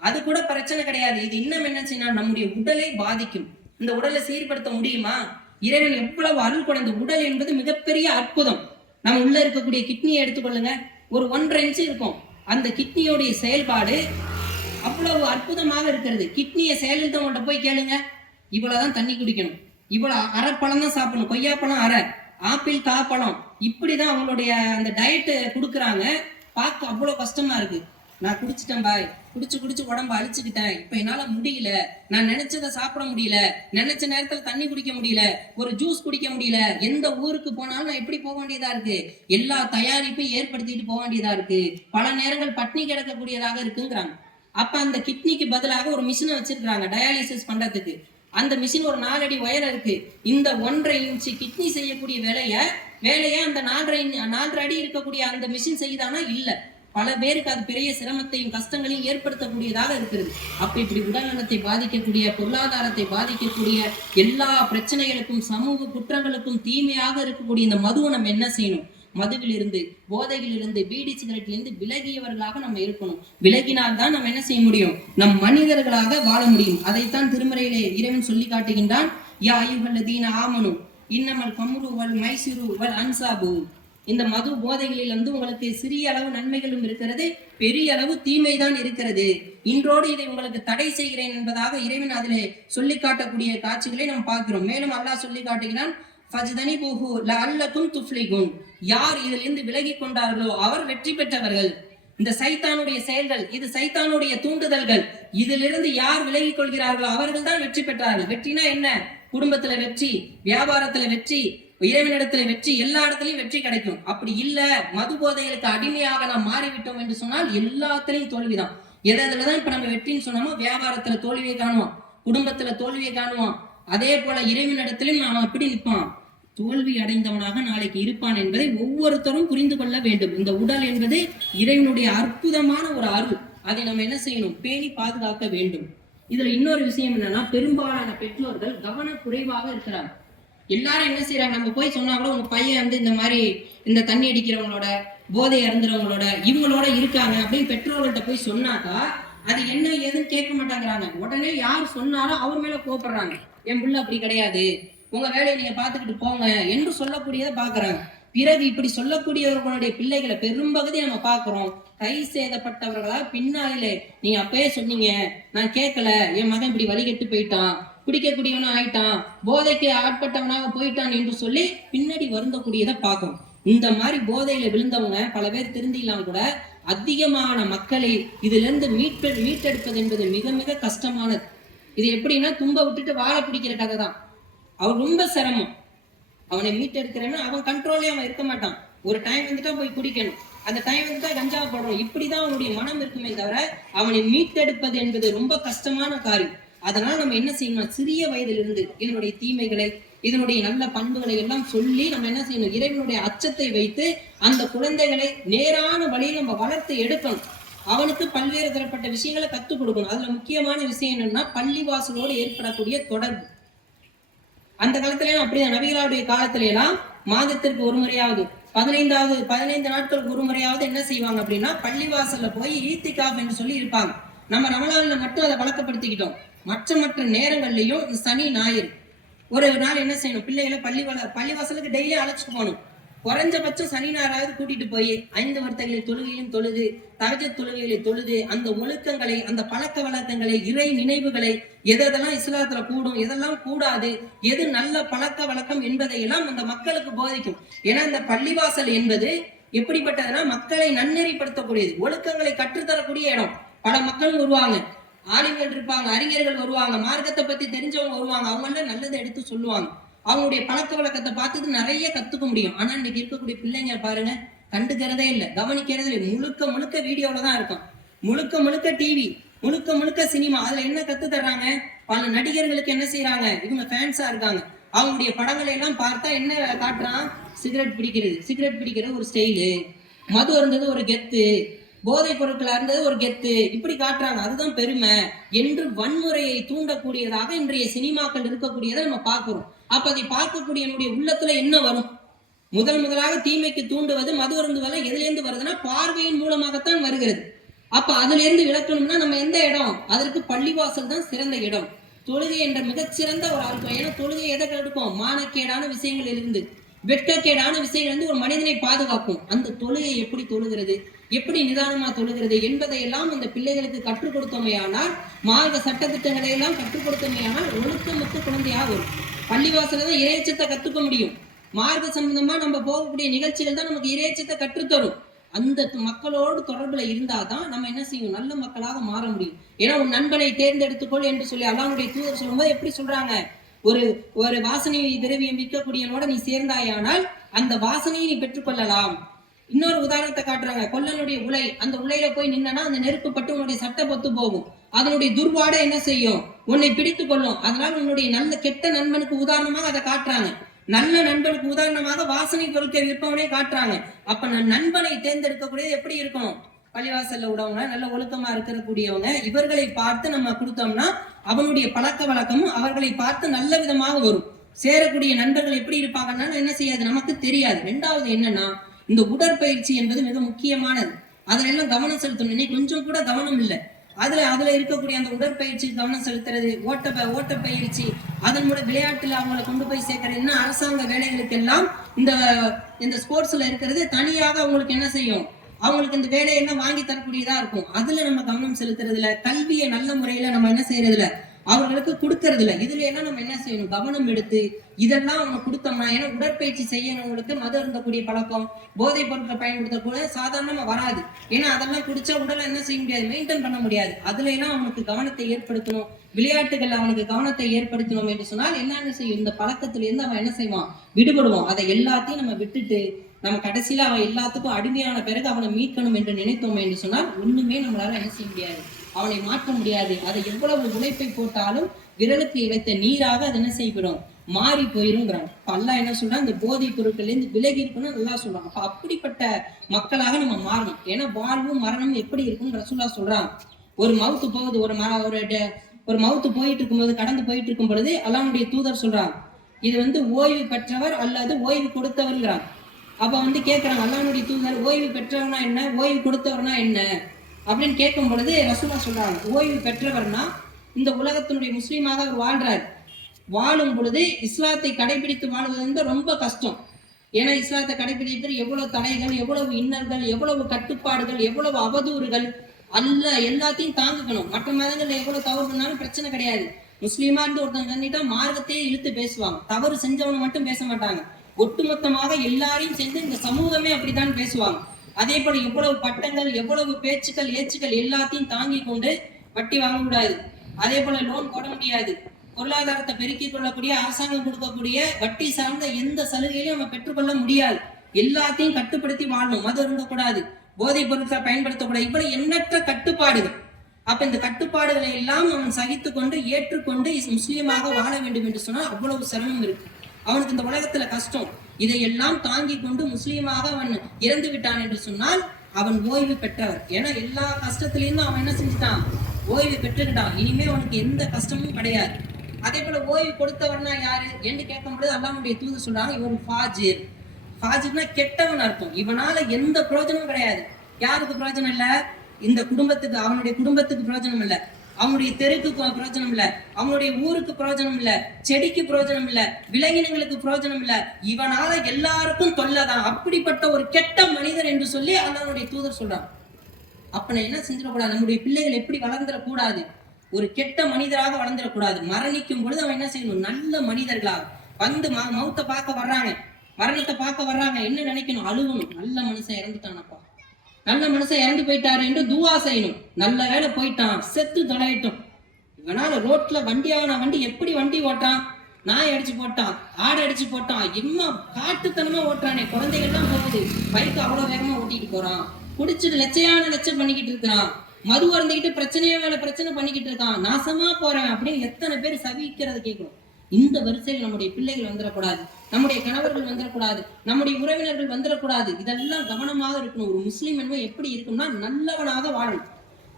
அது கூட பிரச்சனை கிடையாது. இது இன்னும் என்ன செய்யணும், நம்முடைய உடலை பாதிக்கும். இந்த உடலை சீர்படுத்த முடியுமா? இறைவன் எவ்வளவு அருள் கொண்ட உடல் என்பது மிகப்பெரிய அற்புதம். நம்ம உள்ள இருக்கக்கூடிய கிட்னியை எடுத்துக்கொள்ளுங்க, ஒரு 1.5 இன்ச்சு இருக்கும். அந்த கிட்னியோடைய செயல்பாடு அவ்வளவு அற்புதமாக இருக்கிறது. கிட்னியை செயலிழந்தவங்கள்ட்ட போய் கேளுங்க, இவ்வளவுதான் தண்ணி குடிக்கணும், இவ்வளவு அரை பழம் தான் சாப்பிடணும், கொய்யாப்பழம் அரை, ஆப்பிள் காப்பழம், இப்படிதான் அவங்களுடைய அந்த டயட்டு கொடுக்குறாங்க. பார்க்க அவ்வளவு கஷ்டமா இருக்கு. நான் குடிச்சிட்டேன் பாய், குடிச்சு உடம்ப அழிச்சுக்கிட்டேன், இப்ப என்னால முடியல, நான் நினைச்சதை சாப்பிட முடியல, நினைச்ச நேரத்துல தண்ணி குடிக்க முடியல, ஒரு ஜூஸ் குடிக்க முடியல, எந்த ஊருக்கு போனாலும் நான் எப்படி போக வேண்டியதா இருக்கு, எல்லா தயாரிப்பையும் ஏற்படுத்திட்டு போக வேண்டியதா இருக்கு, பல நேரங்கள் பட்னி கிடக்கக்கூடியதாக இருக்குங்கிறாங்க. அப்ப அந்த கிட்னிக்கு பதிலாக ஒரு மிஷினை வச்சிருக்காங்க டயாலிசிஸ் பண்றதுக்கு. அந்த மிஷின் ஒரு 4 அடி உயரம் இருக்கு. இந்த 1.5 இன்ச்சு கிட்னி செய்யக்கூடிய வேலையை அந்த 4 அடி இருக்கக்கூடிய அந்த மிஷின் செய்தானா இல்ல. பல பேருக்கு அது பெரிய சிரமத்தையும் கஷ்டங்களையும் ஏற்படுத்தக்கூடியதாக இருக்கிறது. அப்ப இப்படி உடல்நலத்தை பாதிக்கக்கூடிய, பொருளாதாரத்தை பாதிக்கக்கூடிய, எல்லா பிரச்சனைகளுக்கும் சமூக குற்றங்களுக்கும் தீமையாக இருக்கக்கூடிய இந்த மதுவை நம்ம என்ன செய்யணும், மதுவிலிருந்து, போதையிலிருந்து, பீடி சிகரெட்டிலிருந்து விலகியவர்களாக நம்ம இருக்கணும். விலகினால் தான் நம்ம என்ன செய்ய முடியும், நம் மனிதர்களாக வாழ முடியும். அதைத்தான் திருமறையிலே இறைவன் சொல்லி காட்டுகின்றான். யா அய்யுஹல்லதீன ஆமனு இன்னமல் கம்ரு வல் மைசிரு வல் அன்சாபு. இந்த மது போதைகளில் உங்களுக்கு சிறிய அளவு நன்மைகளும் இருக்கிறது, பெரிய அளவு தீமைதான் இருக்கிறது. இன்றோடு இதை உங்களுக்கு தடை செய்கிறேன் என்பதாக இறைவன் அதிலே சொல்லி காட்டக்கூடிய காட்சிகளை நாம் பார்க்கிறோம். மேலும் அல்லாஹ் சொல்லி காட்டுகிறான், ஃபஜ்தனிபூஹு லஅல்லகும் துஃப்லிஹூன். யார் இதிலிருந்து விலகி கொண்டார்களோ அவர் வெற்றி பெற்றவர்கள். இந்த சைத்தானுடைய செயல்கள், இது சைத்தானுடைய தூண்டுதல்கள், இதிலிருந்து யார் விலகி கொள்கிறார்களோ அவர்கள் தான் வெற்றி பெற்றார்கள். வெற்றினா என்ன? குடும்பத்துல வெற்றி, வியாபாரத்துல வெற்றி, இறைவனிடத்துல வெற்றி, எல்லா இடத்துலயும் வெற்றி கிடைக்கும். அப்படி இல்ல, மது போதைகளுக்கு அடிமையாக நாம் மாறிவிட்டோம் என்று சொன்னால் எல்லாத்திலையும் தோல்விதான். எதுலதான் இப்ப நம்ம வெற்றின்னு சொன்னோமோ, வியாபாரத்துல தோல்வியை காணுவோம், குடும்பத்துல தோல்வியை காணுவோம், அதே போல இறைவனிடத்திலும் நாம் அப்படி நிற்பான், தோல்வி அடைந்தவனாக நாளைக்கு இருப்பான் என்பதை ஒவ்வொருத்தரும் புரிந்து கொள்ள வேண்டும். இந்த உடல் என்பது இறைவனுடைய அற்புதமான ஒரு அருள். அதை நம்ம என்ன செய்யணும், பேணி பாதுகாக்க வேண்டும். இதுல இன்னொரு விஷயம் என்னன்னா, பெரும்பாலான பெற்றோர்கள் கவனக்குறைவாக இருக்கிறாங்க. எல்லாரும் என்ன செய்யறாங்க, நம்ம போய் சொன்னா கூட உங்க பையன் இந்த மாதிரி இந்த தண்ணி அடிக்கிறவங்களோட, போதை அருந்துறவங்களோட, இவங்களோட இருக்காங்க அப்படின்னு பெற்றோர்கள்ட்ட போய் சொன்னாக்கா அது என்ன ஏதுன்னு கேட்க மாட்டாங்கிறாங்க. உடனே யார் சொன்னாலும் அவர் மேல கோபப்படுறாங்க. என் புள்ள அப்படி கிடையாது, உங்க வேலையை நீங்க பாத்துக்கிட்டு போங்க என்று சொல்லக்கூடியதை பாக்குறாங்க. பிறகு இப்படி சொல்லக்கூடியவர்களுடைய பிள்ளைகளை பெரும்பகுதி நம்ம பாக்குறோம் கை சேதப்பட்டவர்களா பின்னாலே, நீங்க அப்பயே சொன்னீங்க நான் கேட்கல, என் மகன் இப்படி வழிகட்டு போயிட்டான், குடிக்கக்கூடியவனா ஆயிட்டான், போதைக்கு ஆட்பட்டவனாக போயிட்டான் என்று சொல்லி பின்னாடி வருந்தக்கூடியதை பார்க்கும். இந்த மாதிரி போதையில விழுந்தவங்க பல பேர் திருந்திலாம் கூட அதிகமான மக்களை இதுல இருந்து மீட்டெடுப்பது என்பது மிக மிக கஷ்டமானது. இது எப்படின்னா, தும்ப விட்டுட்டு வாழை பிடிக்கிற கதை தான். அவன் ரொம்ப சிரமம். அவனை மீட்டெடுக்கிறேன்னா அவன் கண்ட்ரோலே அவன் இருக்க மாட்டான். ஒரு டைம் வந்துட்டா போய் குடிக்கணும், அந்த டைம் வந்துட்டா கஞ்சா போடணும், இப்படிதான் அவனுடைய மனம் இருக்குமே தவிர அவனை மீட்டெடுப்பது என்பது ரொம்ப கஷ்டமான காரியம். அதனால நம்ம என்ன செய்யணும், சிறிய வயதிலிருந்து இதனுடைய தீமைகளை, இதனுடைய நல்ல பண்புகளை எல்லாம் சொல்லி நம்ம என்ன செய்யணும், இறைவனுடைய அச்சத்தை வைத்து அந்த குழந்தைகளை நேரான வழியில் நம்ம வளர்த்து எடுக்கணும். அவனுக்கு பல்வேறு தரப்பட்ட விஷயங்களை கற்றுக் கொடுக்கணும். அதுல முக்கியமான விஷயம் என்னன்னா, பள்ளிவாசலோடு ஏற்படக்கூடிய தொடர்பு. அந்த காலத்துல அப்படிதான், நபிகளாருடைய காலத்துல எல்லாம் மாதத்திற்கு ஒரு முறையாவது, 15 நாட்களுக்கு ஒரு முறையாவது என்ன செய்வாங்க அப்படின்னா, பள்ளிவாசல்ல போய் ஈத்திகாப் என்று சொல்லி இருப்பாங்க. நம்ம ரமலான்ல மட்டும் அதை வழக்கப்படுத்திக்கிட்டோம். மற்ற நேரங்கள்லயும் சனி ஞாயிறு ஒரு நாள் என்ன செய்யணும், பிள்ளைகளை பள்ளிவாசலுக்கு டெய்லி அழைச்சிட்டு போகணும். குறைஞ்சபட்சம் சனி ஞாயிறாவது கூட்டிட்டு போய் 5 வர்த்தகளை தொழுகையும் தொழுது, தஹஜ்ஜுத் தொழுகைகளை தொழுது, அந்த ஒழுக்கங்களை, அந்த பழக்க வழக்கங்களை, இறை நினைவுகளை, எதெல்லாம் இஸ்லாத்துல கூடும், எதெல்லாம் கூடாது, எது நல்ல பழக்க வழக்கம் என்பதையெல்லாம் அந்த மக்களுக்கு போதிக்கும். ஏன்னா இந்த பள்ளிவாசல் என்பது எப்படிப்பட்டதுன்னா, மக்களை நன்னெறிப்படுத்தக்கூடியது, ஒழுக்கங்களை கற்றுத்தரக்கூடிய இடம். பல மக்கள் வருவாங்க, ஆலிம்கள் இருப்பாங்க, அறிஞர்கள் வருவாங்க, மார்க்கத்தை பத்தி தெரிஞ்சவங்க வருவாங்க, அவங்கள நல்லதை எடுத்து சொல்லுவாங்க. அவங்களுடைய பழக்க வழக்கத்தை பார்த்துட்டு நிறைய கத்துக்க முடியும். ஆனா இன்னைக்கு இருக்கக்கூடிய பிள்ளைங்க பாருங்க, கண்டுக்கிறதே இல்லை, கவனிக்கிறதே இல்லை, முழுக்க வீடியோல தான் இருக்கும், முழுக்க டிவி. முழுக்க முழுக்க சினிமா. அதுல என்ன கத்து தர்றாங்க? பல நடிகர்களுக்கு என்ன செய்யறாங்க, இவங்க ஃபேன்ஸா இருக்காங்க, அவங்களுடைய படங்களை எல்லாம் பார்த்தா என்ன காட்டுறான்? சிகரெட் பிடிக்கிறது, சிகரெட் பிடிக்கிறது ஒரு ஸ்டைலு, மது இருந்தது ஒரு கெத்து, போதைப் பொருட்களா இருந்தது ஒரு கெத்து, இப்படி காட்டுறாங்க, அதுதான் பெருமை என்று வன்முறையை தூண்டக்கூடியதாக இன்றைய சினிமாக்கள் இருக்கக்கூடியதை நம்ம பார்க்கிறோம். அப்ப அதை பார்க்கக்கூடிய என்னுடைய உள்ளத்துல என்ன வரும்? முதலாக தீமைக்கு தூண்டுவது, மது அருந்துவது எதுல இருந்து வருதுன்னா பார்வையின் மூலமாகத்தான் வருகிறது. அப்ப அதுல இருந்து விளக்கணும்னா நம்ம எந்த இடம்? அதற்கு பள்ளிவாசல் தான் சிறந்த இடம். தொழுகை என்ற மிகச்சிறந்த ஒரு அர்த்தம். ஏன்னா தொழுகை எதை எடுக்கும்? மானக்கேடான விஷயங்கள் இருந்து, வெட்கக்கேடான விஷயங்கள் இருந்து ஒரு மனிதனை பாதுகாக்கும். அந்த தொழுகை எப்படி தொழுகிறது, எப்படி நிதானமா தொழுகிறது என்பதை எல்லாம் அந்த பிள்ளைகளுக்கு கற்றுக் கொடுத்தோமையானால், மார்க்க சட்டத்திட்டங்களை எல்லாம் கற்றுக் கொடுத்தோமையானால் ஒழுக்கமிக்க குழந்தையாக வரும். பள்ளிவாசல தான் இறைச்சத்தை கத்துக்க முடியும். மார்க்க சம்பந்தமா நம்ம போகக்கூடிய நிகழ்ச்சிகள் தான் நமக்கு இறைச்சத்தை கற்றுத்தரும். அந்த மக்களோடு தொடர்புல இருந்தாதான் நம்ம என்ன செய்யும்? நல்ல மக்களாக மாற முடியும். ஏன்னா உன் நண்பனை தேர்ந்தெடுத்துக்கொள் என்று சொல்லி அல்லாஹ்வுடைய தூதர் சொல்லும்போது எப்படி சொல்றாங்க? ஒரு ஒரு வாசனை திரவியம் விற்கக்கூடியவனோட நீ சேர்ந்தாயானால் அந்த வாசனையை நீ பெற்றுக்கொள்ளலாம். இன்னொரு உதாரணத்தை காட்டுறாங்க. கொல்லனுடைய உலை, அந்த உலையில போய் நின்னா அந்த நெருப்பு பட்டு உன்னுடைய சட்டை பொத்து போகும். அதனுடைய துர்வாடை என்ன செய்யும்? உன்னை பிடித்து கொள்ளும். அதனால உன்னுடைய நல்ல கெட்ட நண்பனுக்கு உதாரணமாக அதை காட்டுறாங்க. நல்ல நண்பனுக்கு உதாரணமாக வாசனை பொருட்கள் விற்பவனே காட்டுறாங்க. அப்ப நான் நண்பனை தேர்ந்தெடுக்கக்கூடியது எப்படி இருக்கும்? பள்ளிவாசல்ல விடவங்க, நல்ல ஒழுக்கமா இருக்கக்கூடியவங்க, இவர்களை பார்த்து நம்ம கொடுத்தோம்னா அவனுடைய பழக்க வழக்கமும் அவர்களை பார்த்து நல்ல விதமாக வரும். சேரக்கூடிய நண்பர்கள் எப்படி இருப்பாங்கன்னா என்ன செய்யாது, நமக்கு தெரியாது. ரெண்டாவது என்னன்னா, இந்த உடற்பயிற்சி என்பது மிக முக்கியமானது. அதுல எல்லாம் கவனம் செலுத்தணும். இன்னைக்கு கொஞ்சம் கூட கவனம் இல்லை. அதுல இருக்கக்கூடிய அந்த உடற்பயிற்சி கவனம் செலுத்துறது, ஓட்ட பயிற்சி, அதன் மூலம் விளையாட்டுல அவங்களை கொண்டு போய் சேர்க்கறது. என்ன அரசாங்க வேலைகளுக்கு எல்லாம் இந்த ஸ்போர்ட்ஸ்ல இருக்கிறது தனியாக அவங்களுக்கு என்ன செய்யும்? அவங்களுக்கு இந்த வேலையெல்லாம் வாங்கி தரக்கூடியதா இருக்கும். அதுல நம்ம கவனம் செலுத்துறதுல, கல்வியை நல்ல முறையில நம்ம என்ன செய்யறதுல, அவர்களுக்கு கொடுக்கறதுல, இதுல எல்லாம் நம்ம என்ன செய்யணும்? கவனம் எடுத்து இதெல்லாம் அவங்க கொடுத்தோம்னா, ஏன்னா உடற்பயிற்சி செய்யறவங்களுக்கு மது இருந்தக்கூடிய பழக்கம், போதைப் பொருட்களை பயன்படுத்த கூட சாதாரணமா வராது. ஏன்னா அதெல்லாம் குடிச்சா உடலை என்ன செய்ய முடியாது, மெயின்டைன் பண்ண முடியாது. அதுல எல்லாம் அவனுக்கு கவனத்தை ஏற்படுத்தணும். விளையாட்டுகள் அவனுக்கு கவனத்தை ஏற்படுத்தணும் என்று சொன்னால் என்ன செய்யும்? இந்த பழக்கத்துல இருந்து அவன் என்ன செய்வான்? விடுபடுவான். அதை எல்லாத்தையும் நம்ம விட்டுட்டு நம்ம கடைசியில அவன் எல்லாத்துக்கும் அடிமையான பிறகு அவனை மீட்கணும் என்று நினைத்தோம் என்று சொன்னால் ஒண்ணுமே நம்மளால என்ன செய்ய முடியாது, அவனை மாற்ற முடியாது. அதை எவ்வளவு உழைப்பை போட்டாலும் விரலுக்கு இழைத்த நீராக அது என்ன செய்யப்படும்? மாறி போயிருங்கிறாங்க. அல்லாஹ் என்ன சொல்றான்? இந்த போதைப் பொருட்கள் இருந்து விலகி இருக்கணும்னு நல்லா சொல்றாங்க. அப்ப அப்படிப்பட்ட மக்களாக நம்ம மாறணும். ஏன்னா வாழ்வும் மரணமும் எப்படி இருக்கும்னு ரசூலுல்லாஹ் சொல்றாங்க. ஒரு மவுத்து போகுது, ஒரு மவுத்து போயிட்டு இருக்கும்போது, கடந்து போயிட்டு இருக்கும் பொழுது அல்லாஹ்வுடைய தூதர் சொல்றாங்க, இது ஓய்வு பெற்றவர் அல்லது ஓய்வு கொடுத்தவர்ங்கிறாங்க. அப்ப கேட்கிறாங்க, அல்லாஹ்வுடைய தூதர், ஓய்வு பெற்றவர்னா என்ன, ஓய்வு கொடுத்தவர்னா என்ன அப்படின்னு கேட்கும் பொழுது ரசூலுல்லாஹ் சொல்றாங்க, ஓய்வு பெற்றவர்னா இந்த உலகத்தினுடைய முஸ்லீமாக அவர் வாழ்றாரு. வாழும் பொழுது இஸ்லாத்தை கடைபிடித்து வாழ்வது ரொம்ப கஷ்டம். ஏன்னா இஸ்லாத்தை கடைபிடித்து எவ்வளவு தடைகள், எவ்வளவு இன்னல்கள், எவ்வளவு கட்டுப்பாடுகள், எவ்வளவு அவதூறுகள், எல்லாத்தையும் தாங்கிக்கணும். மற்ற மதங்கள்ல எவ்வளவு தவறு பண்ணாலும் பிரச்சனை கிடையாது. முஸ்லீமா இருந்து ஒருத்தன் கண்டிட்டா மார்க்கத்தையே இழுத்து பேசுவாங்க. தவறு செஞ்சவனை மட்டும் பேச மாட்டாங்க, ஒட்டுமொத்தமாக எல்லாரையும் சேர்ந்து இந்த சமூகமே அப்படித்தான் பேசுவாங்க. அதே போல எவ்வளவு பட்டங்கள், எவ்வளவு பேச்சுக்கள், ஏச்சுக்கள் எல்லாத்தையும் தாங்கி கொண்டு வட்டி வாங்கக்கூடாது. அதே போல லோன் போட முடியாது. பொருளாதாரத்தை பெருக்கிக் கொள்ளக்கூடிய, அரசாங்கம் கொடுக்கக்கூடிய வட்டி சார்ந்த எந்த சலுகையிலும் நம்ம பெற்றுக்கொள்ள முடியாது. எல்லாத்தையும் கட்டுப்படுத்தி வாழணும். மது இருந்தக்கூடாது, போதைப் பொருட்களை பயன்படுத்தக்கூடாது, இவ்வளவு எண்ணற்ற கட்டுப்பாடுகள். அப்ப இந்த கட்டுப்பாடுகளை எல்லாம் அவன் சகித்து கொண்டு ஏற்றுக்கொண்டு முஸ்லீமாக வாழ வேண்டும் என்று சொன்னால் அவ்வளவு சிரமம் இருக்கு. அவனுக்கு இந்த உலகத்துல கஷ்டம். இதையெல்லாம் தாங்கி கொண்டு முஸ்லீமாக அவன் இறந்து விட்டான் என்று சொன்னால் அவன் ஓய்வு பெற்றவர். ஏன்னா எல்லா கஷ்டத்திலிருந்தும் அவன் என்ன செஞ்சுட்டான்? ஓய்வு பெற்றுக்கிட்டான். இனிமே அவனுக்கு எந்த கஷ்டமும் கிடையாது. அதே போல ஓய்வு கொடுத்தவர்னா யாரு என்று கேட்கும் பொழுது அல்லாஹ்வுடைய தூதர் சொல்றாங்க, இவன் ஃபாஜிர். ஃபாஜிர்னா கெட்டவன் அர்த்தம். இவனால எந்த பிரயோஜனமும் கிடையாது. யாருக்கு பிரயோஜனம் இல்ல? இந்த குடும்பத்துக்கு, அவனுடைய குடும்பத்துக்கு பிரயோஜனம் இல்ல, அவனுடைய தெருக்கு பிரயோஜனம் இல்ல, அவனுடைய ஊருக்கு பிரயோஜனம் இல்ல, செடிக்கு பிரயோஜனம் இல்ல, விலங்கினங்களுக்கு பிரயோஜனம் இல்ல, இவனால எல்லாருக்கும் தொல்லதான். அப்படிப்பட்ட ஒரு கெட்ட மனிதர் என்று சொல்லி அல்லாஹ்வுடைய தூதர் சொல்றான். அப்ப நான் என்ன செஞ்சிடக்கூடாது? நம்முடைய பிள்ளைகள் எப்படி வளர்ந்துடக்கூடாது? ஒரு கெட்ட மனிதராக வளர்ந்துடக்கூடாது. மரணிக்கும் பொழுது அவன் என்ன செய்யணும்? நல்ல மனிதர்களாக மௌத்தை பார்க்க வர்றாங்க, மரணத்தை பார்க்க வர்றாங்க, என்ன நினைக்கணும்? அழுகணும். நல்ல மனுஷன் இறந்துட்டானப்பா, நல்ல மனுஷன் இறந்து போயிட்டாரு என்று துவா செய்யணும். நல்ல வேலை போயிட்டான், செத்து தொலையட்டும். இவனால ரோட்ல வண்டி எப்படி வண்டி ஓட்டான்? நாய் அடிச்சு போட்டான், ஆடை அடிச்சு போட்டான், எம்மா காட்டுத்தனமா ஓட்டுறானே, குழந்தைகள்லாம் போகுது, பைக் அவ்வளவு வேகமா ஓட்டிட்டு போறான், குடிச்சிட்டு லட்சம் பண்ணிக்கிட்டு இருக்கிறான், மது அருந்திக்கிட்டு பிரச்சனையே மேல பிரச்சனை பண்ணிக்கிட்டு இருக்கான், நாசமா போறேன் அப்படின்னு எத்தனை பேர் சவிக்கிறத கேட்கணும். இந்த வரிசையில் நம்முடைய பிள்ளைகள் வந்துடக்கூடாது, நம்முடைய கணவர்கள் வந்துடக்கூடாது, நம்முடைய உறவினர்கள் வந்துடக்கூடாது. இதெல்லாம் கவனமாக இருக்கணும். ஒரு முஸ்லீம் என்பது எப்படி இருக்கும்னா நல்லவனாக வாழணும்.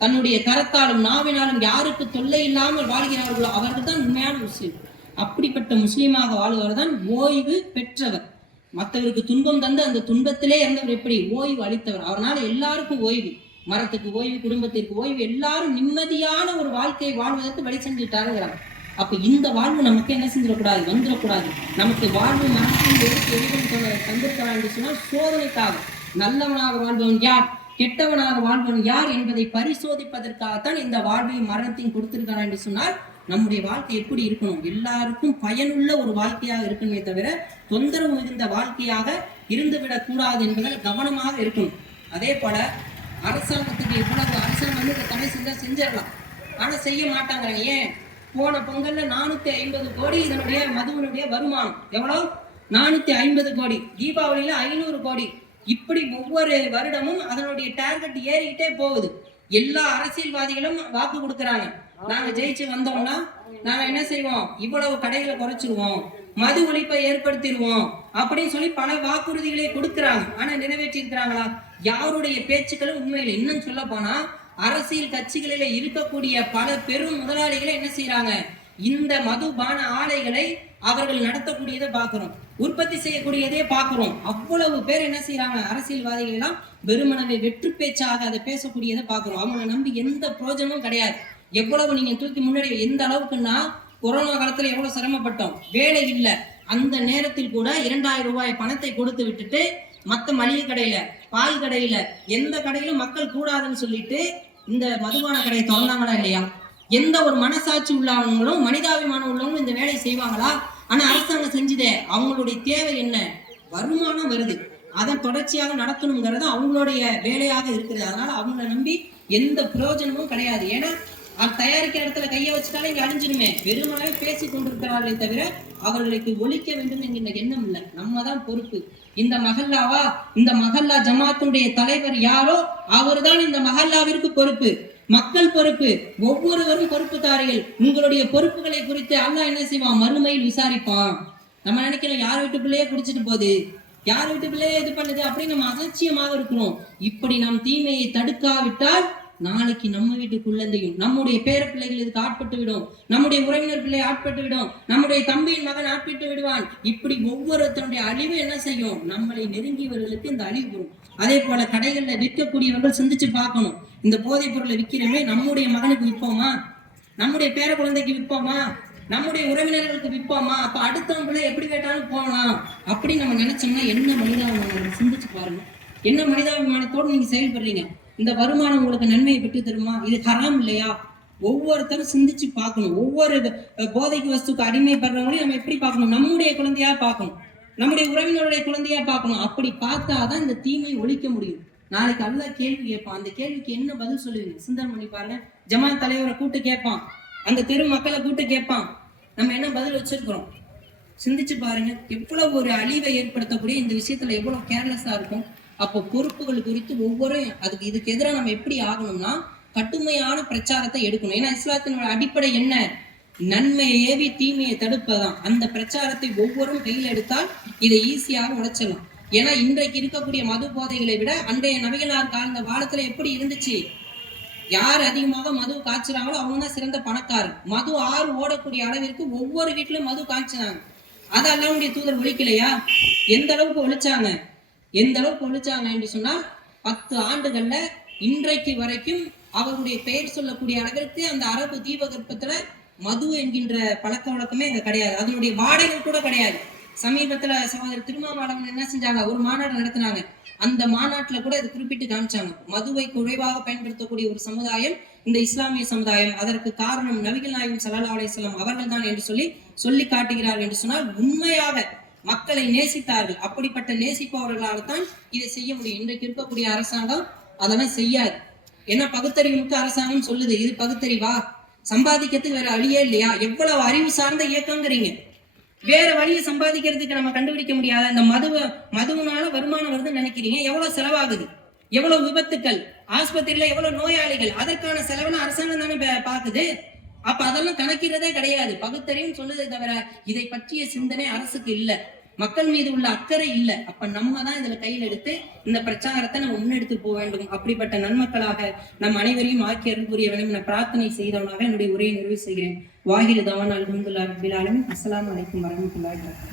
தன்னுடைய கரத்தாலும் நாவினாலும் யாருக்கு தொல்லை இல்லாமல் வாழ்கிறார்களோ அவர்கள் தான் உண்மையான முஸ்லீம். அப்படிப்பட்ட முஸ்லீமாக வாழ்பவர் தான் ஓய்வு பெற்றவர். மற்றவருக்கு துன்பம் தந்து அந்த துன்பத்திலே இருந்தவர் எப்படி ஓய்வு அளித்தவர். அவரால் எல்லாருக்கும் ஓய்வு, மரத்துக்கு ஓய்வு, குடும்பத்திற்கு ஓய்வு, எல்லாரும் நிம்மதியான ஒரு வாழ்க்கையை வாழ்வதற்கு வழி செஞ்சுட்டாருங்கிறாங்க. அப்ப இந்த வாழ்வு நமக்கு என்ன செஞ்சிடக்கூடாது, வந்துடக்கூடாது. நமக்கு வாழ்வு மனசின் தந்திருக்கிறார் என்று சொன்னால் சோதனைக்காக. நல்லவனாக வாழ்பவன் யார், கெட்டவனாக வாழ்பவன் யார் என்பதை பரிசோதிப்பதற்காகத்தான் இந்த வாழ்வையும் மரணத்தையும் கொடுத்திருக்கிறார் என்று சொன்னால் நம்முடைய வாழ்க்கை எப்படி இருக்கணும், எல்லாருக்கும் பயனுள்ள ஒரு வாழ்க்கையாக இருக்கணுமே தவிர தொந்தரவு மிகுந்த வாழ்க்கையாக இருந்துவிடக் கூடாது என்பதில் கவனமாக இருக்கணும். அதே போல அரசாங்கத்துக்கு எவ்வளவு அரசாங்கம் இதை தடை செஞ்சா செஞ்சிடலாம், ஆனா செய்ய மாட்டாங்க. ஏன்? போன பொங்கல்ல 450 கோடி இதனுடைய மதுவினுடைய வருமானம் எவ்வளவு? 450 கோடி. தீபாவளியில 500 கோடி. இப்படி ஒவ்வொரு வருடமும் அதனுடைய டார்கெட் ஏறிக்கிட்டே போகுது. எல்லா அரசியல்வாதிகளும் வாக்கு கொடுக்கறாங்க, நாங்க ஜெயிச்சு வந்தோம்னா நாங்க என்ன செய்வோம், இவ்வளவு கடைகளை குறைச்சிருவோம், மது ஒழிப்பை ஏற்படுத்திடுவோம் அப்படின்னு சொல்லி பல வாக்குறுதிகளை கொடுக்கறாங்க. ஆனா நிறைவேற்றி இருக்கிறாங்களா? யாருடைய பேச்சுக்களும் உண்மையில. இன்னும் சொல்ல போனா அரசியல் கட்சிகளில இருக்கக்கூடிய பல பெரும் முதலாளிகளை என்ன செய்யறாங்க, இந்த மதுபான ஆலைகளை அவர்கள் நடத்தக்கூடியதை பார்க்கிறோம், உற்பத்தி செய்யக்கூடியதே பார்க்கிறோம். அவ்வளவு பேர் என்ன செய்யறாங்க, அரசியல்வாதிகள் எல்லாம் வெறுமனவே வெற்று பேச்சாக அதை பேசக்கூடியதை பார்க்கிறோம். அவங்களை நம்பி எந்த பிரயோஜனமும் கிடையாது. எவ்வளவு நீங்க தூக்கி முன்னாடி, எந்த அளவுக்குன்னா கொரோனா காலத்துல எவ்வளவு சிரமப்பட்டோம், வேலை இல்லை, அந்த நேரத்தில் கூட 2000 ரூபாய் பணத்தை கொடுத்து விட்டுட்டு மற்ற மளிகை கடையில, பால் கடையில, எந்த கடையிலும் மக்கள் கூடாதுன்னு சொல்லிட்டு இந்த மதுபான கடையை திறந்தாங்களா இல்லையா? எந்த ஒரு மனசாட்சி உள்ளவங்களும் மனிதாபிமானம் உள்ளவங்களும் இந்த வேலையை செய்வாங்களா? ஆனா அரசாங்கம் செஞ்சுதே. அவங்களுடைய தேவை என்ன? வருமானம் வருது, அதை தொடர்ச்சியாக நடத்தணுங்கிறது அவங்களுடைய வேலையாக இருக்கிறது. அதனால அவங்களை நம்பி எந்த பிரயோஜனமும் கிடையாது. ஏன்னா அது தயாரிக்கிற இடத்துல கையை வச்சுட்டாலே இங்க அழிஞ்சிருமே. வெறுமனவே பேசி கொண்டிருக்கிறார்களே தவிர அவர்களுக்கு ஒழிக்க வேண்டும் என்கின்ற எண்ணம் இல்லை. நம்ம தான் பொறுப்பு. இந்த மஹல்லாவா, இந்த மஹல்லா ஜமாத்துடைய தலைவர் யாரோ அவர்தான் இந்த மஹல்லாவிற்கு பொறுப்பு, மக்கள் பொறுப்பு, ஒவ்வொருவரும் பொறுப்புதாரிகள். உங்களுடைய பொறுப்புகளை குறித்து அல்லாஹ் என்ன செய்வான், மறுமையில் விசாரிப்பான். நம்ம நினைக்கிறோம் யார் வீட்டு பிள்ளையே குடிச்சிட்டு போகுது, யார் வீட்டு பிள்ளையே இது பண்ணுது அப்படின்னு நம்ம அலட்சியமாக இருக்கிறோம். இப்படி நாம் தீமையை தடுக்காவிட்டால் நாளைக்கு நம்ம வீட்டு குழந்தையும், நம்முடைய பேர பிள்ளைகள் இதுக்கு ஆட்பட்டு விடும், நம்முடைய உறவினர் பிள்ளை ஆட்பட்டு விடும், நம்முடைய தம்பியின் மகன் ஆட்பட்டு விடுவான். இப்படி ஒவ்வொருத்தருடைய அழிவு என்ன செய்யும், நம்மளை நெருங்கியவர்களுக்கு இந்த அழிவு வரும். அதே போல கடைகள்ல விற்கக்கூடியவர்கள் சிந்திச்சு பார்க்கணும், இந்த போதைப் பொருளை விற்கிறவே நம்முடைய மகனுக்கு விற்போமா, நம்முடைய பேர குழந்தைக்கு விற்போமா, நம்முடைய உறவினர்களுக்கு விற்போமா? அப்ப அடுத்தவங்க பிள்ளை எப்படி கேட்டாலும் போகலாம் அப்படி நம்ம நினைச்சோம்னா என்ன மனிதாபிமானம், சிந்திச்சு பாருங்க. என்ன மனிதாபிமானத்தோடு நீங்க செயல்படுறீங்க? இந்த வருமானம் உங்களுக்கு நன்மையை பெற்று தருமா? இது ஹராம் இல்லையா? ஒவ்வொருத்தரும் சிந்திச்சு பார்க்கணும். ஒவ்வொரு போதைக்கு வஸ்துக்கு அடிமைப்படுறவங்களையும் நம்ம எப்படி பார்க்கணும், நம்முடைய குழந்தையா பார்க்கணும், நம்முடைய உறவினருடைய குழந்தையா பார்க்கணும். அப்படி பார்த்தாதான் இந்த தீமையை ஒழிக்க முடியும். நாளைக்கு அல்லாஹ் கேள்வி கேட்பான், அந்த கேள்விக்கு என்ன பதில் சொல்லுவீங்க? சிந்தனை பண்ணி பாருங்க. ஜமாத் தலைவரை கூட்டு கேட்பான், அந்த தெரு மக்களை கூட்டு கேட்பான், நம்ம என்ன பதில் வச்சிருக்கிறோம்? சிந்திச்சு பாருங்க. எவ்வளவு ஒரு அழிவை ஏற்படுத்தக்கூடிய இந்த விஷயத்துல எவ்வளவு கேர்லெஸ்ஸா இருக்கும். அப்போ பொறுப்புகள் குறித்து ஒவ்வொரு இதுக்கு எதிராக நம்ம எப்படி ஆகணும்னா கடுமையான பிரச்சாரத்தை எடுக்கணும். ஏன்னா இஸ்லாத்தினோட அடிப்படை என்ன? நன்மையை ஏவி தீமையை தடுப்பதான். அந்த பிரச்சாரத்தை ஒவ்வொரும் கையில் எடுத்தால் இதை ஈஸியாக உடைச்சிடலாம். ஏன்னா இன்றைக்கு இருக்கக்கூடிய மது போதைகளை விட அன்றைய நபிகளார் காலந்த காலத்துல எப்படி இருந்துச்சு? யார் அதிகமாக மது காய்ச்சுறாங்களோ அவங்க தான் சிறந்த பணக்காரர். மது ஆறு ஓடக்கூடிய அளவிற்கு ஒவ்வொரு வீட்டிலும் மது காய்ச்சினாங்க. அதெல்லாம் தூதர் ஒழிக்கலையா? எந்த அளவுக்கு ஒழிச்சாங்க, எந்த அளவுக்கு ஒழிச்சாங்க என்று சொன்னால் 10 ஆண்டுகள்ல இன்றைக்கு வரைக்கும் அவருடைய பெயர் சொல்லக்கூடிய அளவிற்கு அந்த அரபு தீபகற்பத்துல மது என்கின்ற பழக்க வழக்கமே அங்க கிடையாது. அதனுடைய வாடகைகள் கூட கிடையாது. சமீபத்துல சகோதரர் திருமாவளவன் என்ன செஞ்சாங்க, ஒரு மாநாடு நடத்தினாங்க. அந்த மாநாட்டுல கூட இது குறிப்பிட்டு காமிச்சாங்க. மதுவை குறைவாக பயன்படுத்தக்கூடிய ஒரு சமுதாயம் இந்த இஸ்லாமிய சமுதாயம். அதற்கு காரணம் நபிகள் நாயகம் ஸல்லல்லாஹு அலைஹி வஸல்லம் அவர்கள் தான் என்று சொல்லி காட்டுகிறார்கள் என்று சொன்னால் உண்மையாக மக்களை நேசித்தார்கள். அப்படிப்பட்ட நேசிப்பவர்களால் தான் இதை செய்ய முடியும். இன்றைக்கு இருக்கக்கூடிய அரசாங்கம் அதெல்லாம் செய்யாது. ஏன்னா பகுத்தறிவுக்கு அரசாங்கம் சொல்லுது, இது பகுத்தறிவா? சம்பாதிக்கிறதுக்கு வேற வழியே இல்லையா? எவ்வளவு அறிவு சார்ந்த இயக்கங்கிறீங்க. வேற வழியை சம்பாதிக்கிறதுக்கு நம்ம கண்டுபிடிக்க முடியாத இந்த மதுவினால வருமானம் வருதுன்னு நினைக்கிறீங்க. எவ்வளவு செலவாகுது, எவ்வளவு விபத்துக்கள், ஆஸ்பத்திரியில எவ்வளவு நோயாளிகள், அதற்கான செலவுன்னு அரசாங்கம் தானே பாக்குது. அப்ப அதெல்லாம் கணக்கிறதே கிடையாது. பகுத்தறிவுன்னு சொல்லுதே தவிர இதை பற்றிய சிந்தனை அரசுக்கு இல்ல, மக்கள் மீது உள்ள அக்கறை இல்ல. அப்ப நம்ம தான் இதுல கையில் எடுத்து இந்த பிரச்சாரத்தை நம்ம முன்னெடுத்து போக வேண்டும். அப்படிப்பட்ட நன்மக்களாக நம் அனைவரையும் ஆக்கி அருள் புரிய வேண்டும் என பிரார்த்தனை செய்தவனாக என்னுடைய உரையை நிறைவு செய்கிறேன். வாஹிரு தவான் அல்ஹம்துலில்லாஹி ரப்பில் ஆலமீன். அஸ்ஸலாமு அலைக்கும் வரஹ்மத்துல்லாஹி வபரகாத்துஹு.